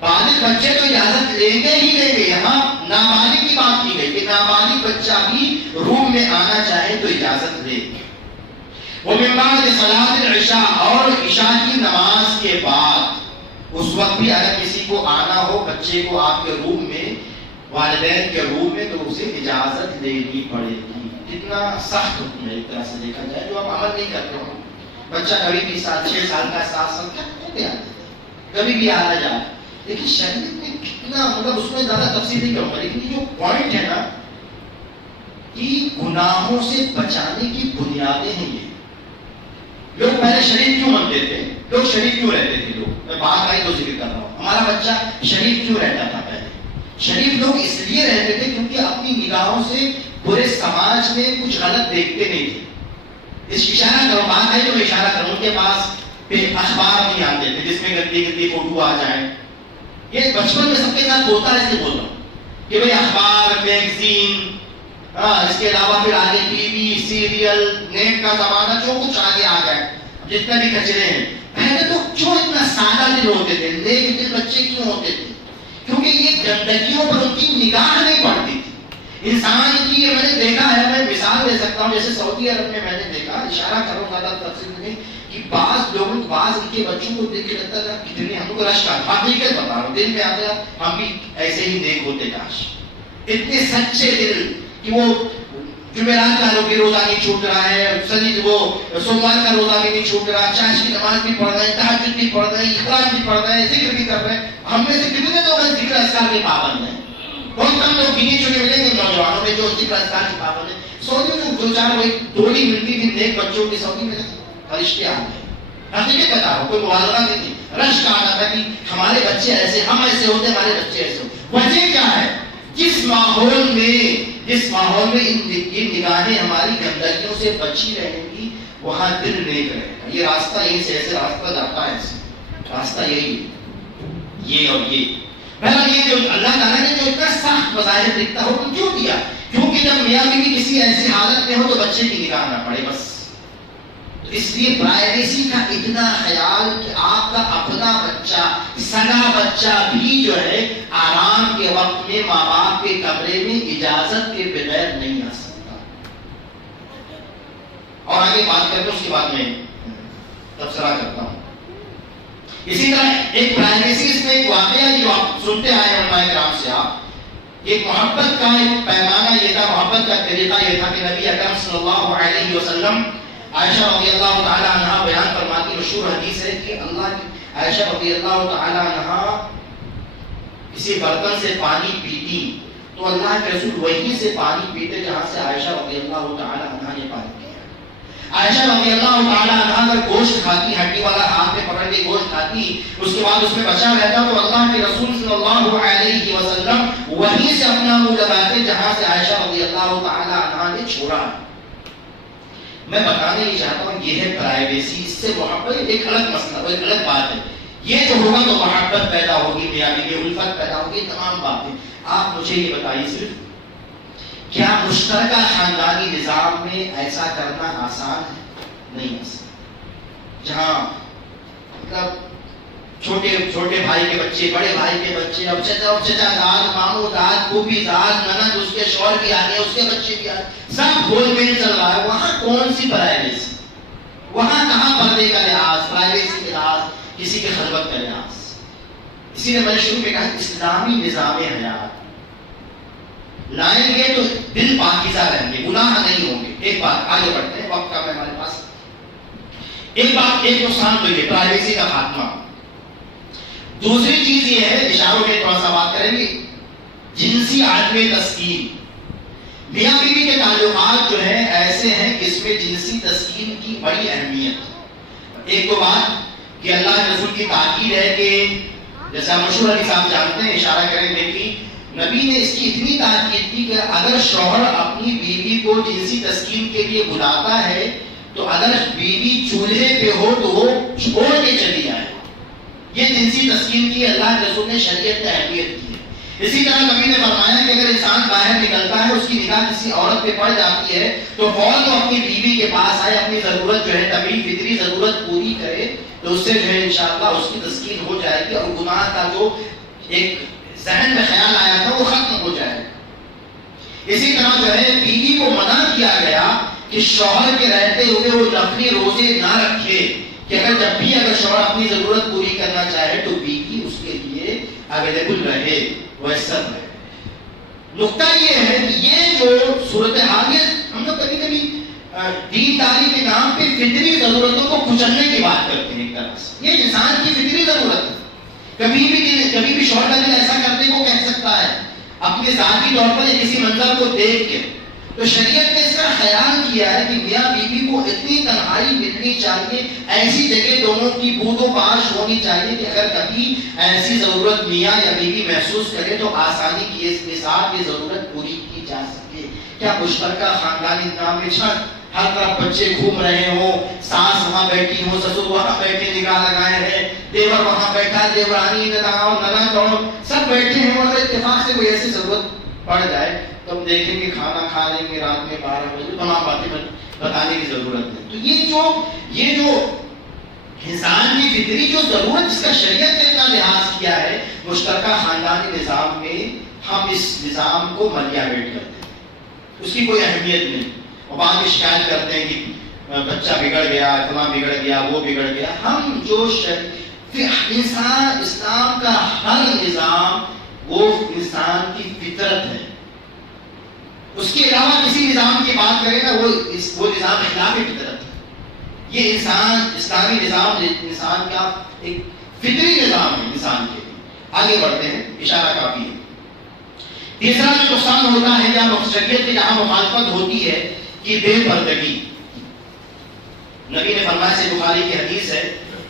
بالغ بچے تو اجازت لیں گے ہی لیں گے. یہاں نابالغ کی بات کی گئی کہ نابالغ بچہ بھی روم میں آنا چاہے تو اجازت لے. ومن بعد صلاۃ العشاء، اور عشاء کی نماز کے بعد اس وقت بھی اگر کسی کو آنا ہو بچے کو آپ کے روم میں، والدین کے روم میں، تو اسے اجازت لینی پڑے گی. کتنا سخت حکم ہے ایک طرح سے دیکھا جائے، جو آپ عمل نہیں کرتے ہو. بچہ کبھی بھی 6 سال کا 7 سال کا کبھی بھی آنا جائے، لیکن شریعت میں کتنا مطلب اس میں زیادہ تفصیل نہیں کروں گا، لیکن یہ جو پوائنٹ ہے نا کہ گناہوں سے بچانے کی بنیادیں ہیں. یہ لوگ پہلے شریف کیوں بنتے تھے، لوگ شریف کیوں رہتے تھے، لوگ میں بات آئی تو ذکر کر رہا ہوں، ہمارا بچہ شریف کیوں رہتا تھا. پہلے شریف لوگ اس لیے رہتے تھے کیونکہ اپنی نگاہوں سے پورے سماج میں کچھ غلط دیکھتے نہیں تھے. اس اشارہ کرو، بات ہے جو میں اشارہ کروں، ان کے پاس اخبار نہیں آتے تھے جس میں گندی گندی فوٹو آ جائیں. یہ بچپن میں سب کے ساتھ ہوتا ہے، اس لیے بول رہا ہوں کہ بھئی اخبار، میگزین، اس کے علاوہ پھر آگے ٹی وی، سیریل، نیٹ کا زمانہ، جو کچھ آگے آ گئے، جتنے بھی کچرے ہیں. پہلے تو کیوں اتنا سادہ دل ہوتے تھے، نیک دل بچے کیوں ہوتے تھے؟ کیونکہ یہ گندگیوں پر ان کی نگاہ نہیں پڑتی تھی. انسان کی میں نے دیکھا ہے، میں مثال دے سکتا ہوں، جیسے سعودی عرب میں نے دیکھا، اشارہ کروں زیادہ تفصیل میں کہ بعض لوگوں بعض ان کے بچوں کو دیکھ کے لگتا تھا کتنے ہم کو رش کا حقیقت بتا رہا ہوں، دل میں آتا ہم بھی ایسے ہی نیک ہوتے کاش، اتنے سچے دل کہ وہ جمعرات کا روزہ نہیں چھوٹ رہا ہے، وہ سوموار کا روزہ بھی نہیں چھوٹ رہا، چاش کی نماز بھی پڑھ رہے ہیں، تہجد بھی پڑھ رہے ہیں، اخلاص بھی پڑھ رہے ہیں، ذکر بھی کر رہے ہیں. ہم میں سے کتنے لوگ ذکر اذکار کے پابند ہیں؟ بہت کم لوگ گنے چنے ملیں گے نوجوانوں میں جو ذکر اذکار کے پابند ہیں. سعودی میں دو چار وہ دو ہی ملتی تھی نیک بچوں کی، سعودی میں فرشتے آ گئے. حقیقت بتا رہا ہوں، کوئی مبالغہ نہیں تھی. رش کا آتا تھا کہ ہمارے بچے ایسے، ہم ایسے ہوتے، ہمارے بچے ایسے ہوتے. وجہ کیا ہے؟ جس ماحول میں ان نگاہیں ہماری گندگیوں سے بچی رہیں گی، وہاں دل نیک رہے گا. یہ راستہ یہی سے ایسے راستہ جاتا ہے، ایسے راستہ یہی ہے، یہ اور یہ. بہرحال یہ جو اللہ تعالیٰ نے جو اتنا سخت مظاہر دکھتا ہو تو کیوں دیا؟ کیونکہ جب میاں بیوی کسی ایسی حالت میں ہو تو بچے کی نگاہ نہ پڑے بس. اس لیے پرائیویسی کا اتنا خیال کہ آپ کا اپنا بچہ، سگا بچہ بھی جو ہے آرام کے وقت میں ماں باپ کے کمرے میں اجازت کے بغیر نہیں آ سکتا. اور آگے بات کرتے اس کے بعد میں تبصرہ کرتا ہوں. اسی طرح ایک پرائیویسی، اس میں ایک واقعہ جو آپ سنتے آئے ہیں علماء کرام سے، آپ ایک محبت کا ایک پیمانہ یہ تھا، محبت کا طریقہ یہ تھا کہ نبی اکرم صلی اللہ علیہ وسلم، عائشہ رضی اللہ تعالی عنہا بیان فرماتی، مشہور حدیث ہے کہ عائشہ رضی اللہ تعالی عنہا کسی برتن سے پانی پیتی تو اللہ کے رسول وہیں سے پانی پیتے جہاں سے عائشہ رضی اللہ تعالی عنہا نے پانی پیا. عائشہ رضی اللہ تعالی عنہا اگر گوشت کھاتی، ہڈی والا ہاتھ میں پکڑ کے گوشت کھاتی، اس کے بعد اس میں بچا رہتا تو اللہ کے رسول صلی اللہ علیہ وسلم وہیں سے اپنا منہ لگاتے جہاں سے عائشہ رضی اللہ تعالی عنہا نے چھوڑا. میں بتانے نہیں چاہتا ہوں یہ ہے پرائیویسی، اس سے محبت ایک الگ مسئلہ، ایک الگ بات ہے. یہ جو ہوگا تو محبت پیدا ہوگی، میاں بیوی میں الفت پیدا ہوگی، تمام باتیں. آپ مجھے یہ بتائیے صرف کیا مشترکہ خاندانی نظام میں ایسا کرنا آسان ہے؟ نہیں آسان. جہاں مطلب چھوٹے بھائی کے بچے، بڑے بھائی کے بچے، اب چچا داد، ماموں داد، پھوپھی داد، نند، اس کے شوہر بھی آ گئے، اس کے بچے بھی آ گئے، سب گھول میل چل رہا ہے. وہاں کون سی پرائیویسی؟ وہاں کہاں پردے کا لحاظ، پرائیویسی کا لحاظ، کسی کے خلوت کا لحاظ؟ اسی لیے میں نے شروع میں کہا اسلامی نظام حیات لائیں گے تو دل پاکیزہ رہیں گے، گناہ نہیں ہوں گے. ایک بات، آگے بڑھتے ہیں، وقت کم ہے ہمارے پاس. ایک بات، ایک نقصان تو یہ پرائیویسی کا خاتمہ. دوسری چیز یہ ہے، اشاروں میں تھوڑا سا بات کریں گے، جنسی عدم تسکین. میاں بیوی کے تعلقات جو ہیں ایسے ہیں کہ اس میں جنسی تسکین کی بڑی اہمیت. ایک تو بات کہ اللہ کے رسول کی تاکید ہے کہ جیسا مشہور علی صاحب جانتے ہیں، اشارہ کریں گے کہ نبی نے اس کی اتنی تاکید کی کہ اگر شوہر اپنی بیوی کو جنسی تسکین کے لیے بلاتا ہے تو اگر بیوی چولہے پہ ہو تو وہ چھوڑ کے چلی جائے. یہ جنسی تسکین کی اللہ کے رسول نے شریعت میں اہمیت کی ہے. اسی طرح نبی نے فرمایا کہ اگر انسان باہر نکلتا ہے، اس کی نگاہ کسی عورت پہ پڑ جاتی ہے تو فوراً وہ اپنی بیوی کے پاس آئے، اپنی ضرورت جو ہے طبیعی فطری ضرورت پوری کرے تو اس سے جو ہے انشاءاللہ اس کی تسکین ہو جائے گی اور گناہ کا جو ایک ذہن میں خیال آیا تھا وہ ختم ہو جائے گا. اسی طرح جو ہے بیوی کو منع کیا گیا کہ شوہر کے رہتے ہوئے وہ نفلی روزے نہ رکھے، کہ اگر جب بھی شوہر اپنی ضرورت پوری کرنا چاہے تو بیوی اس کے لیے اویلیبل رہے، ویسا رہے. نقطہ یہ ہے کہ یہ جو صورتحال ہے، ہم لوگ کبھی کبھی دینداری کے نام پہ فطری ضرورتوں کو کچلنے کی بات کرتے ہیں. ایک طرح سے یہ انسان کی فطری ضرورت ہے. کبھی بھی شوہر کا دل ایسا کرنے کو کہہ سکتا ہے اپنے ذاتی طور پر کسی منظر کو دیکھ کے. تو شریعت نے اس کا خیال کیا ہے کہ میاں بیوی کو اتنی تنہائی ملنی چاہیے، ایسی جگہ دونوں کی بود و باش ہونی چاہیے کہ اگر کبھی ایسی ضرورت میاں یا بیوی محسوس کرے تو آسانی کی اس کے ساتھ یہ ضرورت پوری کی جا سکے. کیا مشترکہ خاندانی نظام میں ہر طرف بچے گھوم رہے ہوں، ساس وہاں بیٹھی ہوں، سسر وہاں بیٹھے نگاہ لگائے ہیں، دیور وہاں بیٹھا، دیورانی ننان سب بیٹھے ہیں، اور اتفاق سے کوئی ایسی ضرورت پڑ جائے تو ہم دیکھیں گے کھانا کھا لیں گے رات میں 12 بجے، تمام باتیں بتانے کی ضرورت ہے. تو یہ جو انسان کی فطری جو ضرورت جس کا شریعت نے اتنا لحاظ کیا ہے، مشترکہ خاندانی نظام میں ہم اس نظام کو ملیاویٹ کرتے ہیں. اس کی کوئی اہمیت نہیں. اور بعد میں شکایت کرتے ہیں کہ بچہ بگڑ گیا، فلاں بگڑ گیا، وہ بگڑ گیا. ہم جو انسان، اسلام کا ہر نظام وہ انسان کی فطرت ہے. اس کے علاوہ کسی نظام کی بات کرے نا وہ نظام خلاف فطرت ہے. یہ انسان، اسلامی نظام انسان کا ایک فطری نظام ہے انسان کے لیے. آگے بڑھتے ہیں، اشارہ کافی ہے. تیسرا جو نقصان ہوتا ہے جہاں شریعت کی جہاں مخالفت ہوتی ہے کہ بے پردگی. نبی نے فرمایا سے بخاری کی حدیث ہے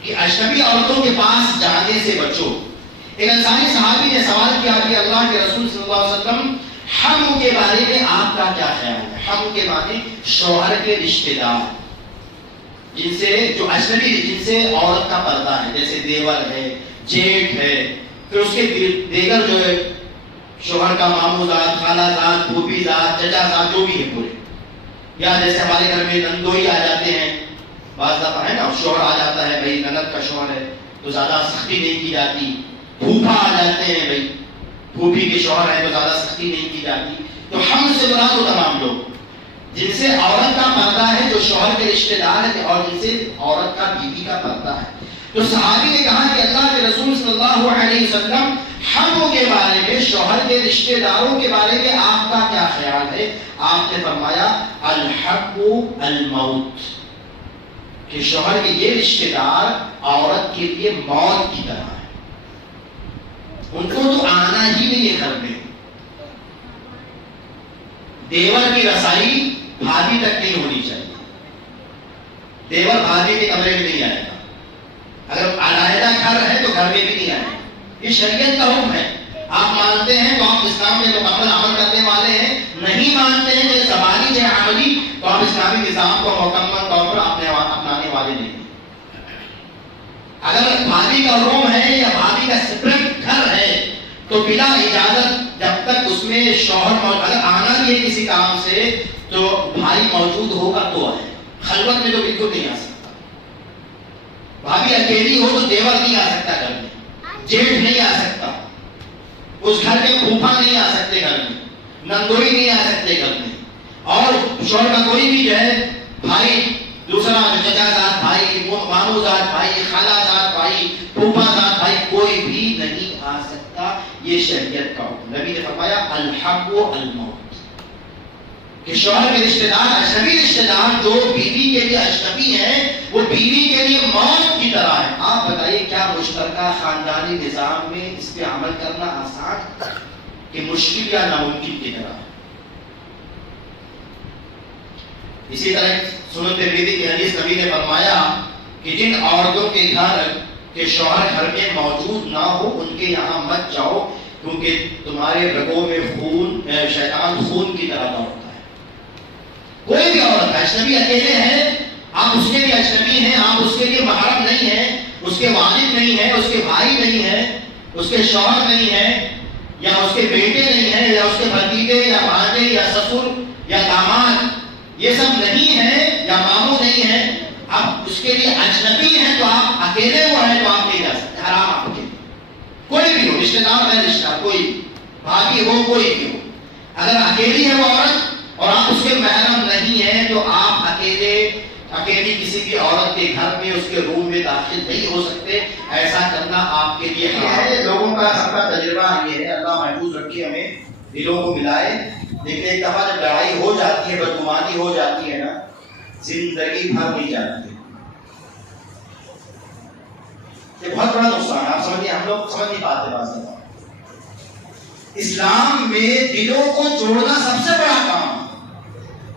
کہ اجنبی عورتوں کے پاس جانے سے بچو. ایک انصاری صحابی نے سوال کیا کہ اللہ کے رسول صلی اللہ علیہ وسلم ہم کے بارے میں آپ کا کیا خیال ہے؟ ہم کے معنی شوہر کے رشتے دار، جن سے جو اجنبی، جن سے عورت کا پردہ ہے، جیسے دیور ہے، جیٹھ ہے، پھر اس کے دیگر جو ہے شوہر کا ماموں زاد، خالہ زاد، پھوپھی زاد، چچا زاد، جو بھی ہے پورے. یا جیسے ہمارے گھر میں نندوئی آ جاتے ہیں، بعض دفعہ ہے نا شوہر آ جاتا ہے، بھائی نند کا شوہر ہے تو زیادہ سختی نہیں کی جاتی. پھوپھا آ جاتے ہیں، بھائی پھوپھی کے شوہر ہے تو زیادہ سختی نہیں کی جاتی. تو ہم سے مراد وہ تمام لوگ جن سے عورت کا پردہ ہے، جو شوہر کے رشتے دار ہے، اور جن سے عورت کا بیوی کا پردہ ہے. تو صحابی نے کہا کہ اللہ کے رسول صلی اللہ علیہ وسلم ہم کے بارے میں، شوہر کے رشتے داروں کے بارے میں آپ کا کیا خیال ہے؟ آپ نے فرمایا الحق الموت، کہ شوہر کے یہ رشتے دار عورت کے لیے موت کی طرح ہے. ان کو تو آنا ہی نہیں ہے گھر میں. دیور کی رسائی بھابھی تک نہیں ہونی چاہیے. دیور بھابھی کے کمرے میں نہیں آئے گا. اگر علیحدہ گھر ہے تو گھر میں بھی نہیں آئے گا. یہ شریعت کا حکم ہے. آپ مانتے ہیں تو آپ اسلام میں مکمل عمل کرنے والے ہیں، نہیں مانتے ہیں کہ زبانی ہے عملی، تو آپ اسلامی نظام کو مکمل طور پر اپنانے والے نہیں ہیں. اگر بھابھی کا روم ہے یا بھابھی کا سپریٹ گھر ہے تو بلا اجازت جب تک اس میں شوہر، اگر آنا بھی ہے کسی کام سے تو بھائی موجود ہوگا تو آئے. خلوت میں تو بالکل نہیں آ سکتا. بھابھی اکیلی ہو تو دیور نہیں آ سکتا گھر میں، جیٹھ نہیں آ سکتا، اس گھر کے پھوپھا نہیں آ سکتے گھر میں، نندوئی نہیں آ سکتے گھر میں، اور شوہر کا کوئی بھی جو ہے بھائی دوسرا، چچا زاد بھائی، ماموں زاد بھائی، خالہ زاد بھائی، پھوپھا زاد بھائی، کوئی بھی نہیں آ سکتا. یہ شریعت کا حکم. نبی نے فرمایا الحق الموت، کہ شوہر کے رشتے دار، اجنبی رشتے دار جو بیوی کے لیے اجنبی ہیں، وہ بیوی کے لیے موت کی طرح ہے. آپ بتائیے کیا مشترکہ خاندانی نظام میں اس پہ عمل کرنا آسان کہ مشکل یا ناممکن کی طرح؟ اسی طرح سنن ترمذی کی حدیث، نبی نے فرمایا کہ جن عورتوں کے گھر کے شوہر گھر میں موجود نہ ہو ان کے یہاں مت جاؤ، کیونکہ تمہارے رگوں میں خون، شیطان خون کی طرح دوڑتا ہے. کوئی بھی عورت اجنبی اکیلے ہیں، آپ اس کے لیے اجنبی ہیں، آپ اس کے لیے محرم نہیں ہیں، اس کے والد نہیں ہیں، اس کے بھائی نہیں ہیں، اس کے شوہر نہیں ہیں، یا اس کے بیٹے نہیں ہیں، یا اس کے بھتیجے یا بھانجے یا سسر یا داماد، یہ سب نہیں ہے، یا ماموں نہیں ہے. اب اس کے لیے اجنبی ہیں تو آپ اکیلے وہ ہیں تو آپ نہیں جا سکتے. حرام آپ کے لیے. کوئی بھی ہو، رشتے دار ہے، رشتہ کوئی بھی، بھابھی ہو، کوئی بھی ہو، اگر اکیلی ہے وہ عورت اور آپ اس کے محرم نہیں ہیں تو آپ اکیلی کسی بھی عورت کے گھر میں، اس کے روم میں داخل نہیں ہو سکتے. ایسا کرنا آپ کے لیے حرام ہے. لوگوں کا سب کا تجربہ یہ ہے، اللہ محفوظ رکھے ہمیں، دلوں کو ملائے. لیکن ایک دفعہ جب لڑائی ہو جاتی ہے، بدگمانی ہو جاتی ہے نا، زندگی بھر نہیں جاتی ہے. یہ بہت بڑا نقصان ہے. آپ سمجھیے، ہم لوگ سمجھ نہیں پاتے بات. اسلام میں دلوں کو جوڑنا سب سے بڑا کام ہے،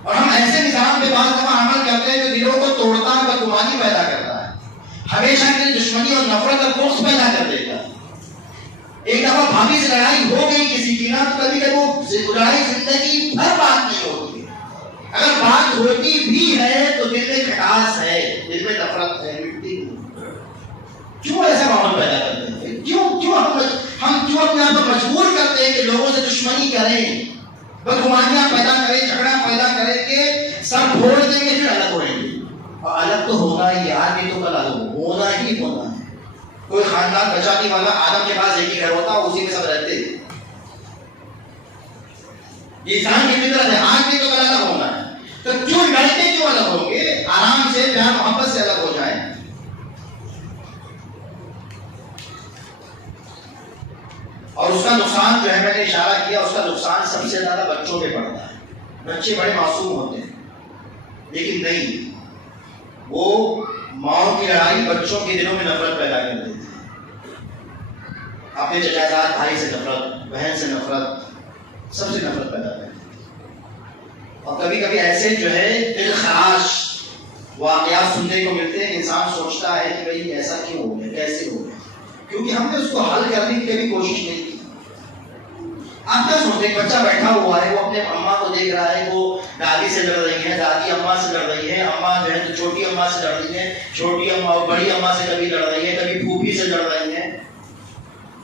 اور ہم ایسے نظام پہ بعض دفعہ عمل کرتے ہیں جو دلوں کو توڑتا ہے، بدگمانی پیدا کرتا ہے، ہمیشہ کے لیے دشمنی اور نفرت اور بغض پیدا کر دیتا ہے. ایک دفعہ بھابھی سے لڑائی ہو گئی کسی کی نا، تو کبھی کبھی وہ لڑائی زندگی بھر بات نہیں ہوتی. اگر بات ہوتی بھی ہے تو دل میں کھٹاس ہے، دل میں نفرت ہے، مٹی. کیوں ایسا ماحول پیدا کرتے ہیں؟ کیوں ہم کیوں اپنے آپ کو مجبور کرتے ہیں کہ لوگوں سے دشمنی کریں، بدگمانیاں پیدا کریں، جھگڑا پیدا کریں کہ سب چھوڑ دیں گے پھر الگ ہوئیں گے؟ اور الگ تو ہونا ہی ہے، آج بھی تو کل الگ ہونا ہی ہونا ہے. کوئی خاندان بچانے والا آدم کے پاس ایک ہی گھر ہوتا، اسی میں سب رہتے. یہ انسان کی فطرت ہے، آج بھی تو کل الگ ہونا ہے، تو کیوں ڈرتے کیوں الگ ہوں گے؟ آرام سے پیار محبت سے الگ ہو جائیں۔ اور اس کا نقصان جو ہے میں نے اشارہ کیا، اس کا نقصان سب سے زیادہ بچوں پہ پڑتا ہے۔ بچے بڑے معصوم ہوتے ہیں لیکن نہیں، وہ ماؤں کی لڑائی بچوں کے دلوں میں نفرت پیدا کر دیتی ہے، اپنے چچا زاد بھائی سے نفرت، بہن سے نفرت، سب سے نفرت پیدا کرتی ہے۔ اور کبھی کبھی ایسے جو ہے دل خراش واقعات سننے کو ملتے ہیں، انسان سوچتا ہے کہ بھئی ایسا کیوں ہو گیا، کیسے ہو گیا، کیونکہ ہم نے اس کو حل کرنے کی کبھی کوشش نہیں کی۔ آپ کیا سوچتے ہیں؟ بچہ بیٹھا ہوا ہے، وہ اپنے اماں کو دیکھ رہا ہے، وہ دادی سے لڑ رہی ہیں، دادی اماں سے لڑ رہی ہے، اماں جو ہے تو چھوٹی اماں سے لڑ رہی ہے، چھوٹی اماں بڑی اماں سے کبھی لڑ رہی ہے، کبھی پھوپھی سے لڑ رہی ہیں،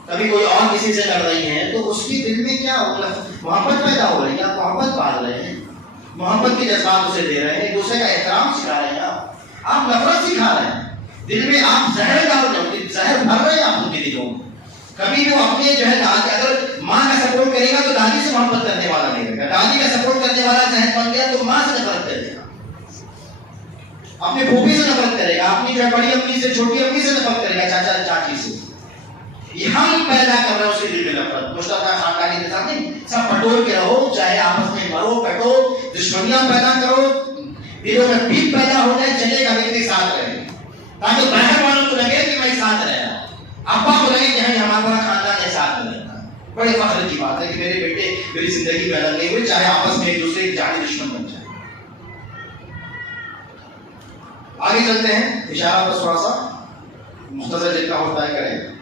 کبھی کوئی اور کسی سے لڑ رہی ہیں، تو اس کی دل میں کیا محبت پیدا ہو رہی ہے؟ آپ محبت پال رہے ہیں، محبت کے جذبات اسے دے رہے ہیں، ایک دوسرے کا احترام سکھا رہے ہیں، آپ نفرت سکھا رہے ہیں، دل میں آپ زہر ڈال رہے ہیں، زہر بھر رہے ہیں آپ ان کے دلوں میں۔ کبھی وہ اپنے جو ہے دادی، اگر ماں کا سپورٹ کرے گا تو دادی سے محبت کرنے والا نہیں رہے گا، دادی کا سپورٹ کرنے والا ذہن بن گیا تو ماں سے نفرت کرے گا، اپنے پھوپھی سے نفرت کرے گا، اپنی جو ہے بڑی امی سے، چھوٹی امی سے نفرت کرے گا، چاچا چاچی سے۔ یہ ہم پیدا کر رہے ہیں اس کے دل میں نفرت۔ مشترکہ خاندانی نظام نہیں، سب بٹور کے رہو، چاہے آپس میں مرو پٹو، دشمنیاں پیدا کرو، دلوں میں پیپ پیدا ہو جائے، چلے گا لیکن ساتھ رہے، تاکہ باہر والوں کو لگے کہ میں ساتھ رہا، ابا کو لگے کہ ہمارا پورا خاندان ایک ساتھ میں رہتا ہے۔ بڑے فخر کی بات ہے کہ میرے بیٹے میری زندگی میں الگ نہیں ہوئے، چاہے آپس میں ایک دوسرے کی جانی دشمن بن جائے۔ آگے چلتے ہیں، اشارہ بس تھوڑا سا مختصر جتنا ہوتا ہے کریں۔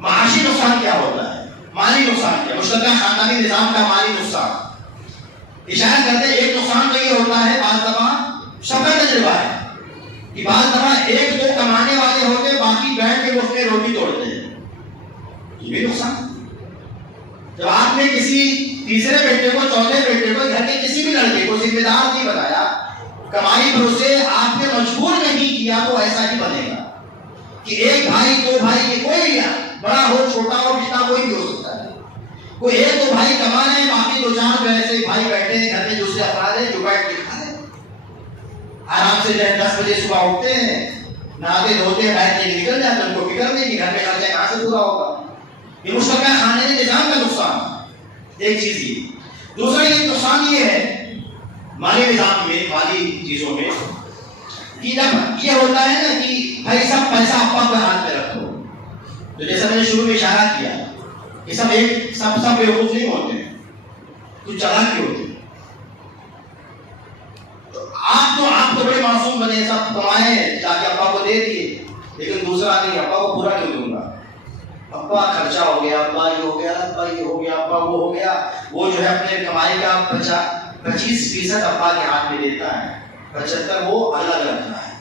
معاشی نقصان کیا ہوتا ہے، مالی نقصان کیا، مشترکہ خاندانی نظام کا مالی نقصان۔ اشارہ کرتے ہیں ایک نقصان تو یہ ہوتا ہے، بعض دفعہ سب کا تجربہ ہے کہ بعض دفعہ ایک دو کمانے والے ہوتے ہیں، باقی بیٹھ کے وہ اپنے روٹی توڑتے ہیں، یہ بھی نقصان۔ جب آپ نے کسی تیسرے بیٹے کو، چوتھے بیٹے کو، گھر کے کسی بھی لڑکے کو ذمہ دار نہیں بنایا، کمائی بھروسے آپ نے مجبور نہیں کیا، تو ایسا ہی بنے گا کہ ایک بھائی، دو بھائی، یہ کوئی بھی بڑا ہو چھوٹا ہو، رشتہ کوئی بھی ہو سکتا ہے، کوئی ایک دو بھائی کما رہے ہیں، باقی دو چار جو ایسے بھائی بیٹھے ہیں گھر میں، دوسرے افراد ہیں جو بیٹھ کے کھا رہے ہیں، آرام سے 10 بجے صبح اٹھتے ہیں، نہاتے دھوتے ہیں، بیٹھ کے نکل جاتے ہیں، ان کو فکر نہیں کہ گھر میں خرچہ کہاں سے پورا ہوگا۔ یہ مشترکہ خاندانی نظام کا نقصان ایک چیز یہ۔ دوسرا ایک نقصان یہ ہے مالی نظام میں، مالی چیزوں میں، کہ جب یہ ہوتا ہے نا کہ بھائی سب پیسہ ابا کے ہاتھ میں رکھو، تو جیسا میں نے شروع میں اشارہ کیا کہ سب بیوقوف نہیں ہوتے ہیں، کچھ چالاک بھی ہوتے ہیں۔ آپ تو بڑے معصوم بنے، سب کمائے جا کے ابا کو دے دیے، لیکن دوسرا نہیں، ابا کو پورا کیوں دوں گا، ابا خرچہ ہو گیا، ابا یہ ہو گیا، ابا یہ ہو گیا، ابا وہ ہو گیا، وہ جو ہے اپنے کمائی کا 25% ابا کے ہاتھ میں دیتا ہے، 75 وہ الگ رکھتا ہے۔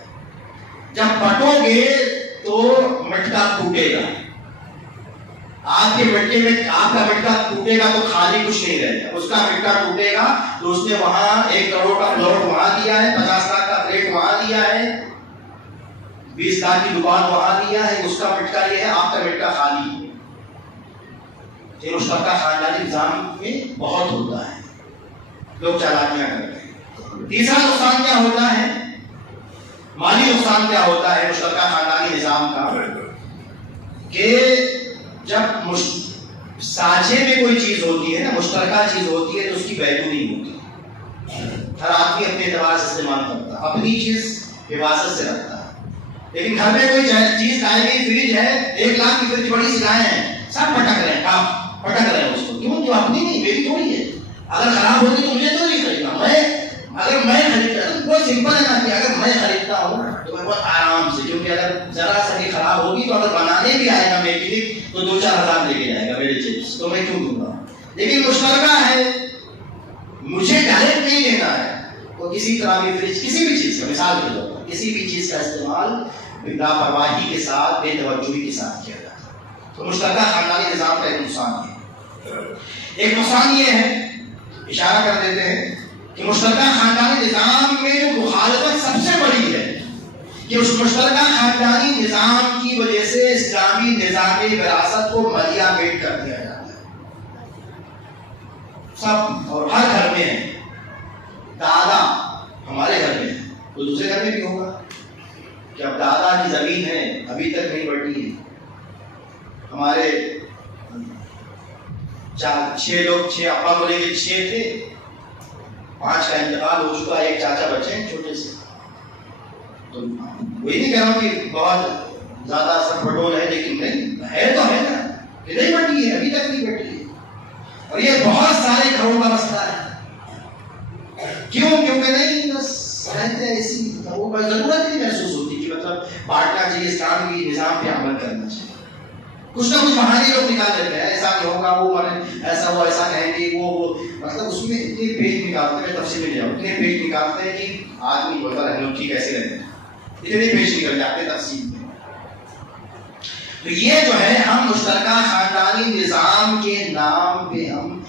جب بٹو گے تو مٹکا ٹوٹے گا، آپ کے مٹکے میں آپ کا مٹکا ٹوٹے گا تو خالی کچھ نہیں رہے گا، اس کا مٹکا ٹوٹے گا تو اس نے وہاں 1 کروڑ کا پلاٹ وہاں دیا ہے، 50 لاکھ کا فلیٹ وہاں دیا ہے، 20 لاکھ کی دکان وہاں دیا ہے، اس کا مٹکا یہ ہے، آپ کا مٹکا خالی ہے۔ یہ مشترکہ خاندانی نظام میں بہت ہوتا ہے، لوگ چالاکیاں کرتے ہیں۔ تیسرا نقصان کیا ہوتا ہے، مالی نقصان کیا ہوتا ہے مشترکہ خاندانی نظام کا، کہ جب سانچے میں کوئی چیز ہوتی ہے نا، مشترکہ چیز ہوتی ہے تو اس کی ویلیو نہیں ہوتی، ہر آدمی اپنے اعتبار سے استعمال کرتا ہے، اپنی چیز حفاظت سے رکھتا ہے، لیکن گھر میں کوئی چیز لائے گئی، فریج ہے، 1 لاکھ کی فریج بڑی سی لائے ہیں، سب پٹک رہے ہیں، آپ پٹک رہے ہیں اس کو، کیوں؟ جو اپنی نہیں، میری تھوڑی ہے، اگر خراب ہوتی تو مجھے تو نہیں خریدنا، اگر میں خریدتا ہوں بہت سمپل ہے نا کہ اگر میں خریدتا ہوں تو میں بہت آرام سے، کیونکہ اگر ذرا سا بھی خراب ہوگی تو اگر بنانے بھی آئے گا میکینک تو 2-4 ہزار لے کے جائے گا میرے چپس، تو میں کیوں دوں گا؟ لیکن مشترکہ ہے، مجھے ڈائریکٹ نہیں لینا ہے، تو کسی طرح بھی فریج، کسی بھی چیز کا، مثال کے طور پر کسی بھی چیز کا استعمال لاپرواہی کے ساتھ، بے توجہی کے ساتھ کیا جاتا ہے، تو مشترکہ خاندانی نظام کا ایک نقصان ہے۔ ایک نقصان یہ ہے، اشارہ کر دیتے ہیں کہ مشترکہ خاندانی نظام میں جو مخالفت سب سے بڑی ہے کہ اس مشترکہ خاندانی نظام کی وجہ سے اسلامی نظام وراثت کو ملیہ میٹ کر دیا جاتا ہے۔ سب اور ہر گھر میں ہے. دادا ہمارے گھر میں ہے تو دوسرے گھر میں بھی ہوگا کہ اب دادا کی زمین ہے ابھی تک نہیں بڑھی ہے. ہمارے 6 لوگ 6 ابا بولے کہ 6 تھے, 5 کا انتقال ہو چکا, ایک چاچا بچے ہیں چھوٹے سے. تو وہی نہیں کہہ رہا ہوں کہ بہت زیادہ سب بٹول ہے, لیکن نہیں ہے تو ہے نا کہ نہیں بٹی ہے, ابھی تک نہیں بٹی ہے. اور یہ بہت سارے گھروں کا مسئلہ ہے. کیوں؟ کیونکہ نہیں بس رہتے ایسی وہ ضرورت نہیں محسوس ہوتی کہ مطلب بانٹنا چاہیے, اسلام کی نظام پہ عمل کرنا چاہیے. کچھ نہ کچھ بہانے لوگ نکال لیتے ہیں, ایسا نہیں ہوگا, وہ ایسا ہوا, ایسا کہیں گے, وہ مطلب اس میں اتنے پیج نکالتے ہیں, تفصیل میں جاؤ اتنے پیج نکالتے ہیں کہ آدمی بولتا رہے لوگ ٹھیک ایسے رہتے ہیں, اتنے پیج نکل جاتے ہیں تفصیل میں. تو یہ جو ہے ہم مشترکہ خاندانی نظام کے نام پہ ہم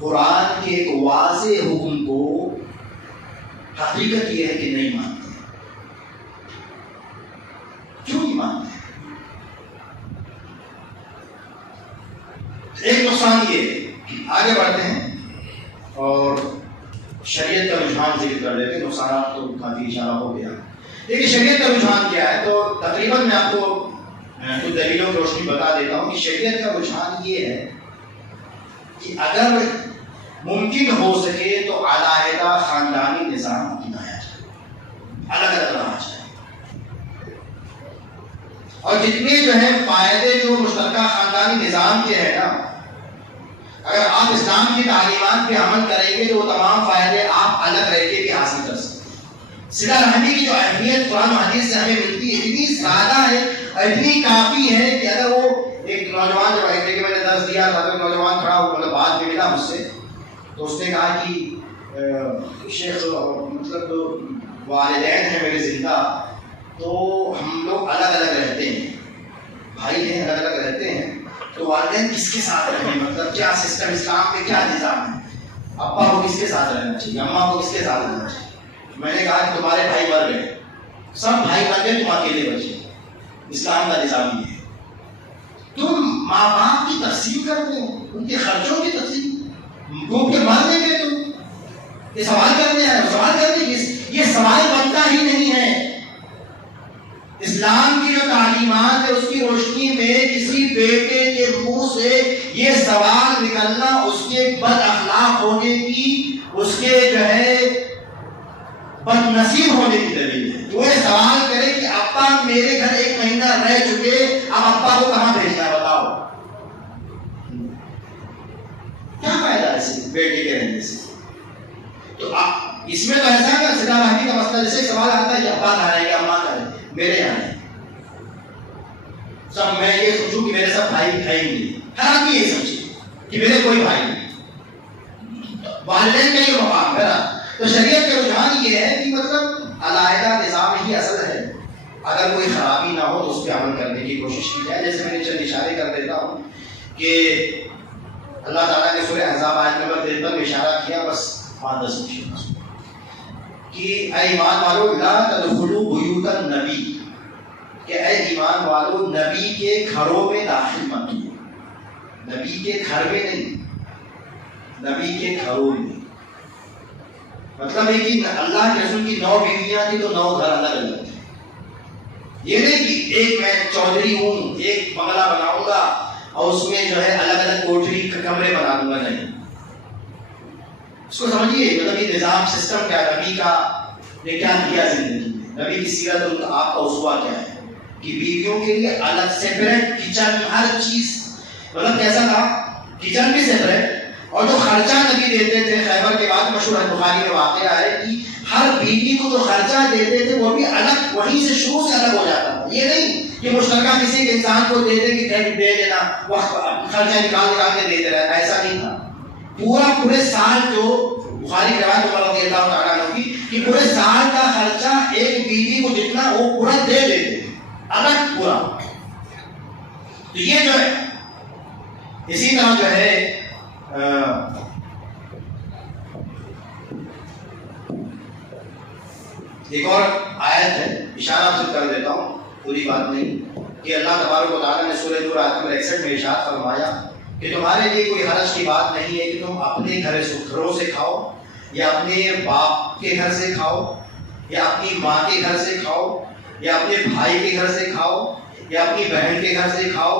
قرآن کے ایک واضح حکم کو حقیقت یہ ہے کہ نہیں مانتے. کیوں نہیں مانتے؟ ایک نقصان یہ, آگے بڑھتے ہیں اور شریعت کا رجحان ذکر کر لیتے ہیں. نقصانات تو کافی اشارہ ہو گیا. لیکن شریعت کا رجحان کیا ہے تو تقریباً میں آپ کو کچھ دلیلوں کی روشنی بتا دیتا ہوں کہ شریعت کا رجحان یہ ہے کہ اگر ممکن ہو سکے تو علیحدہ خاندانی نظام اپنایا جائے, الگ الگ رہنا چاہیے. اور جتنے جو ہیں فائدے جو مشترکہ خاندانی نظام کے ہیں نا, اگر آپ اسلام کی تعلیمات پہ عمل کریں گے تو وہ تمام فائدے آپ الگ رہ کے بھی حاصل کر سکتے ہیں. صلہ رحمی کی جو اہمیت قرآن و حدیث سے ہمیں ملتی ہے اتنی زیادہ ہے, اتنی کافی ہے کہ اگر وہ ایک نوجوان جب ایک میں نے درس دیا تھا تو نوجوان کھڑا ہوا, مطلب بعد میں ملا مجھ سے, تو اس نے کہا کہ شیخ مطلب والدین ہیں میرے زندہ, تو ہم لوگ الگ الگ رہتے ہیں, بھائی ہیں الگ الگ رہتے ہیں, تو والدین کس کے ساتھ رہیں, مطلب کیا سسٹم اسلام میں کیا نظام ہے, ابا کو کس کے ساتھ رہنا چاہیے, اماں کو کس کے ساتھ رہنا چاہیے. میں نے کہا کہ تمہارے بھائی مر گئے, سب بھائی مر گئے, تم اکیلے بچے. اسلام کا نظام یہ ہے. تم ماں باپ کی تقسیم کرتے ہو, ان کے خرچوں کی تقسیم, وہ کے مر دیں گے تم, یہ سوال کرتے ہیں, سوال کرتے ہیں, یہ سوال بنتا ہی نہیں ہے. اسلام کی جو تعلیمات ہے اس کی روشنی میں کسی بیٹے کے منہ سے یہ سوال نکلنا اس کے بد اخلاق ہونے کی, اس کے جو ہے بد نصیب ہونے کی دلیل ہے. وہ یہ سوال کرے کہ ابا میرے گھر 1 مہینہ رہ چکے, اب ابا کو کہاں بھیجنا ہے بتاؤ, کیا فائدہ ہے اسے بیٹے کے رہنے سے. تو اس میں تو ایسا ہے صلہ رحمی کا مسئلہ, جیسے سوال آتا ہے کہ ابا کہاں رہیں گے, اماں کہاں رہیں گے, میرے یہاں ہے سب. میں یہ سوچوں کہ میرے سب بھائی ہیں نہیں, ہر آدمی یہ سوچے کہ میرے کوئی بھائی نہیں, والدین کا یہ مقام ہے نا. تو شریعت کا رجحان یہ ہے کہ مطلب علیحدہ نظام ہی اصل ہے. اگر کوئی خرابی نہ ہو تو اس پہ عمل کرنے کی کوشش کی جائے. جیسے میں نے چند اشارے کر دیتا ہوں کہ اللہ تعالیٰ نے سورہ احزاب آیت نمبر 53 میں اشارہ کیا, بس 5-10 مشین کہ اے ایمان والو لا تدخلوا بیوت النبی, کہ اے ایمان والو نبی کے گھروں میں داخل مت ہو. نبی کے گھر میں نہیں, نبی کے گھروں میں. مطلب ہے کہ اللہ کے رسول کی 9 بیویاں تھیں تو 9 گھر الگ الگ تھے. یہ نہیں کہ ایک میں چودھری ہوں, ایک بنگلہ بناؤں گا اور اس میں جو ہے الگ الگ کوٹری کمرے بنا دوں گا, نہیں. اس کو سمجھیے, مطلب یہ نظام سسٹم کیا ہے, نبی کا نے کیا کیا زندگی میں, نبی کی سیرت اور آپ کا اسوہ کیا ہے کہ بیویوں کے لیے الگ سیپریٹ کچن, ہر چیز. مطلب کیسا تھا, کچن بھی سیپریٹ, اور جو خرچہ نبی دیتے تھے, خیبر کے بعد مشہور بخاری میں واقعہ ہے کہ ہر بیوی کو جو خرچہ دیتے تھے وہ بھی الگ, وہیں سے شروع سے الگ ہو جاتا تھا. یہ نہیں کہ مشترکہ کسی کے انسان کو دے دے کہ دے دینا, وہ خرچہ نکال کے دیتے رہتا, ایسا نہیں تھا. پورے سال جو بخاری کی روایت رضی اللہ تعالیٰ عنہ کی کہ پورے سال کا خرچہ ایک بیوی کو جتنا وہ پورا دے دیتے الگ پورا. تو یہ جو ہے اسی طرح جو ہے ایک اور آیت ہے, اشارہ سے کر دیتا ہوں, پوری بات نہیں, کہ اللہ تبارک و تعالیٰ نے سورہ نور آیت نمبر 61 میں ارشاد فرمایا کہ تمہارے لیے کوئی حرج کی بات نہیں ہے کہ تم اپنے گھروں سے کھاؤ، یا اپنے باپ کے گھر سے کھاؤ، یا اپنی ماں کے گھر سے کھاؤ، یا اپنے بھائی کے گھر سے کھاؤ، یا اپنی بہن کے گھر سے کھاؤ،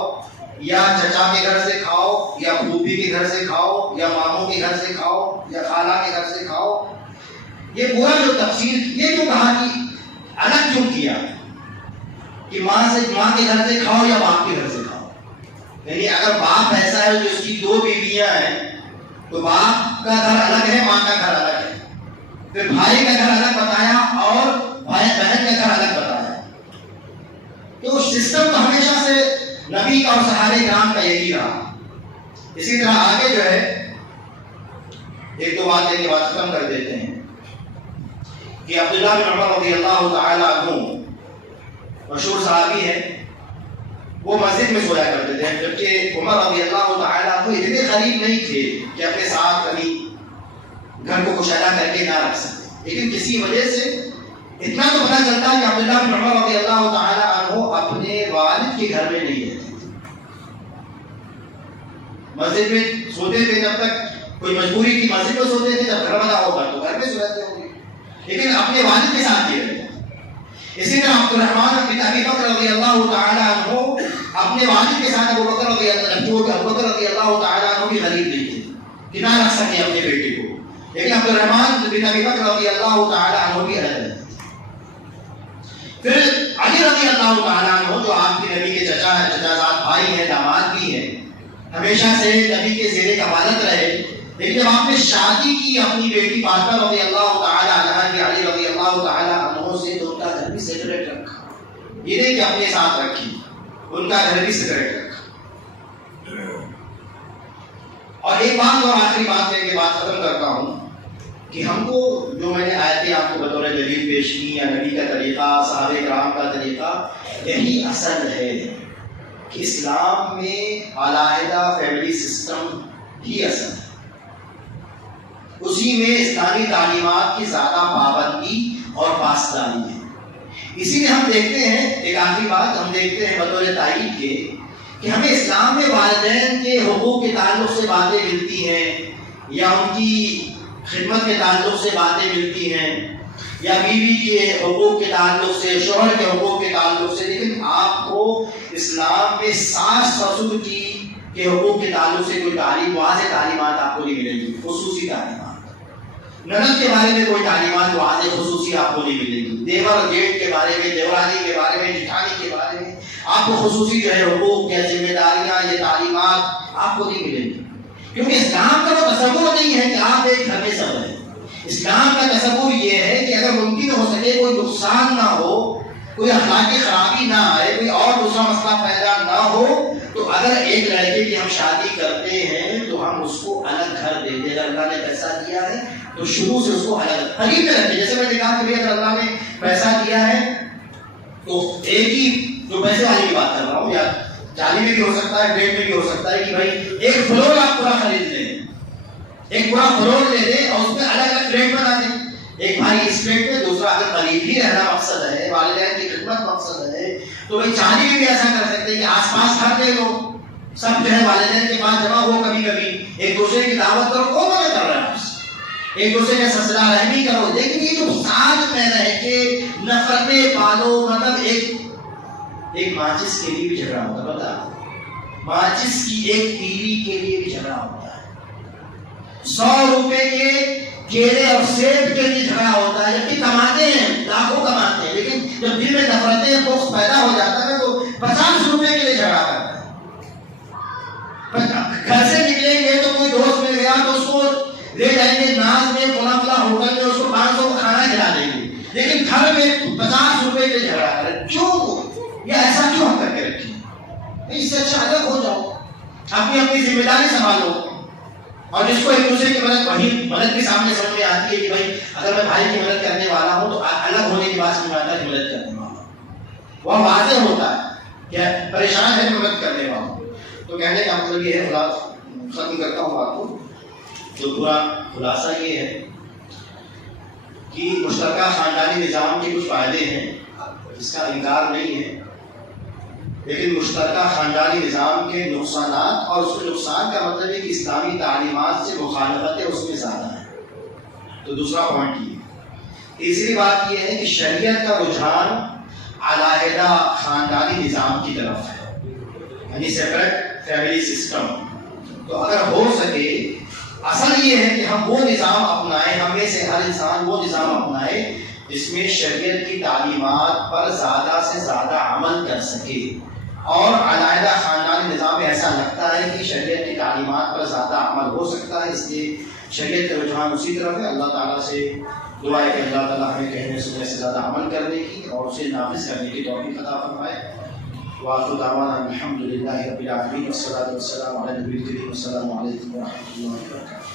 یا چچا کے گھر سے کھاؤ، یا پھوپھی کے گھر سے کھاؤ، یا ماموں کے گھر سے کھاؤ، یا خالہ کے گھر سے کھاؤ۔ یہ پورا جو تفصیل، یہ جو کہا کہ الگ کیوں کیا کہ ماں کے گھر سے کھاؤ یا باپ کے گھر سے کھاؤ؟ یعنی اگر باپ ایسا ہے جو اس کی 2 بیویاں ہیں تو باپ کا گھر الگ ہے، ماں کا گھر الگ ہے، پھر بھائی کا گھر الگ بتایا اور بہن کا گھر الگ بتایا۔ تو سسٹم تو ہمیشہ سے نبی کا اور صحابہ کرام کا یہی رہا۔ اسی طرح آگے جو ہے 1-2 باتیں کے بعد ختم کر دیتے ہیں کہ عبداللہ بن عمر رضی اللہ تعالی عنہ مشہور صحابی ہے، وہ مسجد میں سویا کرتے تھے، جبکہ عمر رضی اللہ تعالی عنہ اتنے قریب نہیں تھے کہ اپنے ساتھ کبھی گھر کو کشادہ کر کے نہ رکھ سکتے، لیکن کسی وجہ سے اتنا تو پتہ چلتا ہے کہ عبداللہ بن عمر رضی اللہ تعالی عنہ اپنے والد کے گھر میں نہیں رہتے تھے، مسجد میں سوتے تھے، جب تک کوئی مجبوری تھی مسجد میں سوتے تھے، جب گھر والا ہوگا تو گھر میں سوتے ہوں گے، لیکن اپنے والد کے ساتھ نہیں رہتے۔ اسی طرح عبد الرحمن بن ابی بکر رضی اللہ تعالی عنہ اپنے والد کے ساتھ ابو بکر رضی اللہ تعالی عنہ بھی غریب نہیں تھے کہ نہ رکھ سکے اپنے بیٹے کو، لیکن عبد الرحمن بن ابی بکر رضی اللہ تعالی عنہ بھی الگ رہتے تھے۔ پھر علی رضی اللہ تعالی عنہ جو آپ کے نبی کے چچا ہیں، چچا زاد بھائی ہیں، داماد بھی ہیں، ہمیشہ سے نبی کے زیر کفالت رہے، لیکن جب آپ نے شادی کی اپنی بیٹی فاطمہ رضی اللہ تعالی عنہ کی علی رضی اللہ تعالی عنہ سے، تو ان کا گھر بھی سیپریٹ رکھا، یہ نہیں کہ اپنے ساتھ رکھی، ان کا گھر بھی سیپریٹ رکھا۔ اور ایک بات اور آخری بات ہے کہ بات ختم کرتا ہوں کہ ہم کو جو میں نے آیتیں آپ کو بطور دلیل پیش کی، یا نبی کا طریقہ، صحابہ کرام کا طریقہ، یہی اصل ہے کہ اسلام میں علیحدہ فیملی سسٹم ہی اصل ہے، اسی میں اسلامی تعلیمات کی زیادہ پابندی اور پاسداری ہے۔ اسی لیے ہم دیکھتے ہیں، ایک آخری بات ہم دیکھتے ہیں بطور تائید کے، کہ ہمیں اسلام میں والدین کے حقوق کے تعلق سے باتیں ملتی ہیں، یا ان کی خدمت کے تعلق سے باتیں ملتی ہیں، یا بیوی کے حقوق کے تعلق سے، شوہر کے حقوق کے تعلق سے، لیکن آپ کو اسلام میں ساس سسر کے حقوق کے تعلق سے کوئی تعلیم، واضح تعلیمات آپ کو نہیں ملے گی، خصوصی تعلیمات۔ نند کے بارے میں کوئی تعلیمات واضح خصوصی آپ کو نہیں ملے گی، دیور جیٹ کے بارے میں، دیورانی کے بارے میں، جٹھانی کے بارے میں آپ کو خصوصی جو ہے حقوق یا ذمہ داریاں، یہ تعلیمات آپ کو نہیں ملیں گی، کیونکہ اسلام کا وہ تصور نہیں ہے کہ آپ ایک گھر میں سب رہیں۔ اسلام کا تصور یہ ہے کہ اگر ممکن ہو سکے کوئی نقصان نہ ہو، کوئی اخلاقی خرابی نہ آئے، کوئی اور دوسرا مسئلہ پیدا نہ ہو، تو اگر ایک لڑکے کی ہم شادی کرتے ہیں تو ہم اس کو الگ گھر دیں گے۔ اگر اللہ نے پیسہ دیا ہے تو شروع سے اس کو الگ قریب میں رکھیں۔ جیسے میں نے کہا کہ اگر اللہ نے پیسہ دیا ہے تو ایک ہی جو پیسے والی کی بات کر رہا ہوں، یا جعلی میں بھی ہو سکتا ہے، ڈیٹ میں بھی ہو سکتا ہے کہ بھائی ایک فلور آپ پورا خرید لیں، ایک پورا فلور لے لیں اور اس میں الگ الگ فلیٹ بنا دیں، ایک بھائی اس فلیٹ میں، دوسرا اگر قریب ہی رہنا مقصد ہے، والدین کی خدمت مقصد ہے، تو بھائی چاندی میں بھی ایسا کر سکتے ہیں کہ آس پاس گھر لے لو، سب جو ہے والدین کے پاس جمع ہو، کبھی کبھی ایک دوسرے کی دعوت کرو، کون منع کر رہا ہے آپ سے، ایک دوسرے کے سلسلہ رحمی کرو۔ لیکن یہ جو ساتھ میں رہ کے نفرتیں پالو، مطلب ایک ماچس کے لیے بھی جھگڑا ہوتا ہے، پتا ماچس کی ایک تیلی کے لیے بھی جھگڑا ہوتا ہے، 100 روپے کے کیلے اور سیب کے لیے جھگڑا ہوتا ہے، جبکہ کماتے ہیں، لاکھوں کماتے ہیں، لیکن جب دل میں نفرتیں بغض پیدا ہو جاتا ہے تو 50 روپے کے لیے جھگڑا کرتا ہے۔ گھر سے نکلیں گے تو کوئی دوست مل گیا تو اس کو لے جائیں گے ناز میں، فلاں فلاں ہوٹل میں، اس کو 500 کا کھانا کھلا دیں گے، لیکن گھر میں 50 روپے کے لیے جھگڑا کریں۔ کیوں؟ یہ ایسا کیوں ہم کر کے رکھیں؟ اس سے اچھا الگ ہو جاؤ، اپنی اپنی ذمہ داری سنبھالو، اور جس کو ایک دوسرے کی مدد بھی سامنے سمجھ میں آتی ہے کہ بھائی اگر میں بھائی کی مدد کرنے والا ہوں تو الگ ہونے کی بات سمجھ میں آتا ہے کہ مدد کرنے والا ہوں، وہ واضح ہوتا ہے کہ پریشان ہے مدد کرنے والا ہوں۔ تو کہنے کا مطلب یہ ہے، ختم کرتا ہوں بات کو، جو پورا خلاصہ یہ ہے کہ مشترکہ خاندانی نظام کے کچھ فائدے ہیں، اس کا انکار نہیں ہے، لیکن مشترکہ خاندانی نظام کے نقصانات اور اس کے نقصان کا مطلب ہے کہ اسلامی تعلیمات سے مخالفتیں اس میں زیادہ ہیں. تو دوسرا پوائنٹ یہ. تیسری بات یہ ہے کہ شریعت کا رجحان علیحدہ خاندانی نظام کی طرف ہے، یعنی سیپریٹ فیملی سسٹم. تو اگر ہو سکے اصل یہ ہے کہ ہم وہ نظام اپنائیں، ہم میں سے ہر انسان وہ نظام اپنائے جس میں شریعت کی تعلیمات پر زیادہ سے زیادہ عمل کر سکے. اور علیحدہ خاندانی نظام میں ایسا لگتا ہے کہ شریعت کی تعلیمات پر زیادہ عمل ہو سکتا ہے، اس لیے شریعت کا رجحان اسی طرف ہے. اللہ تعالیٰ سے دعا ہے کہ اللہ تعالیٰ ہمیں کہنے سننے سے زیادہ عمل کرنے کی اور اسے نافذ کرنے کی توفیق عطا فرمائے. وآخر دعوانا الحمد للہ رب العالمین والصلاۃ والسلام علی النبی الکریم. السلام علیکم ورحمۃ اللہ وبرکاتہ.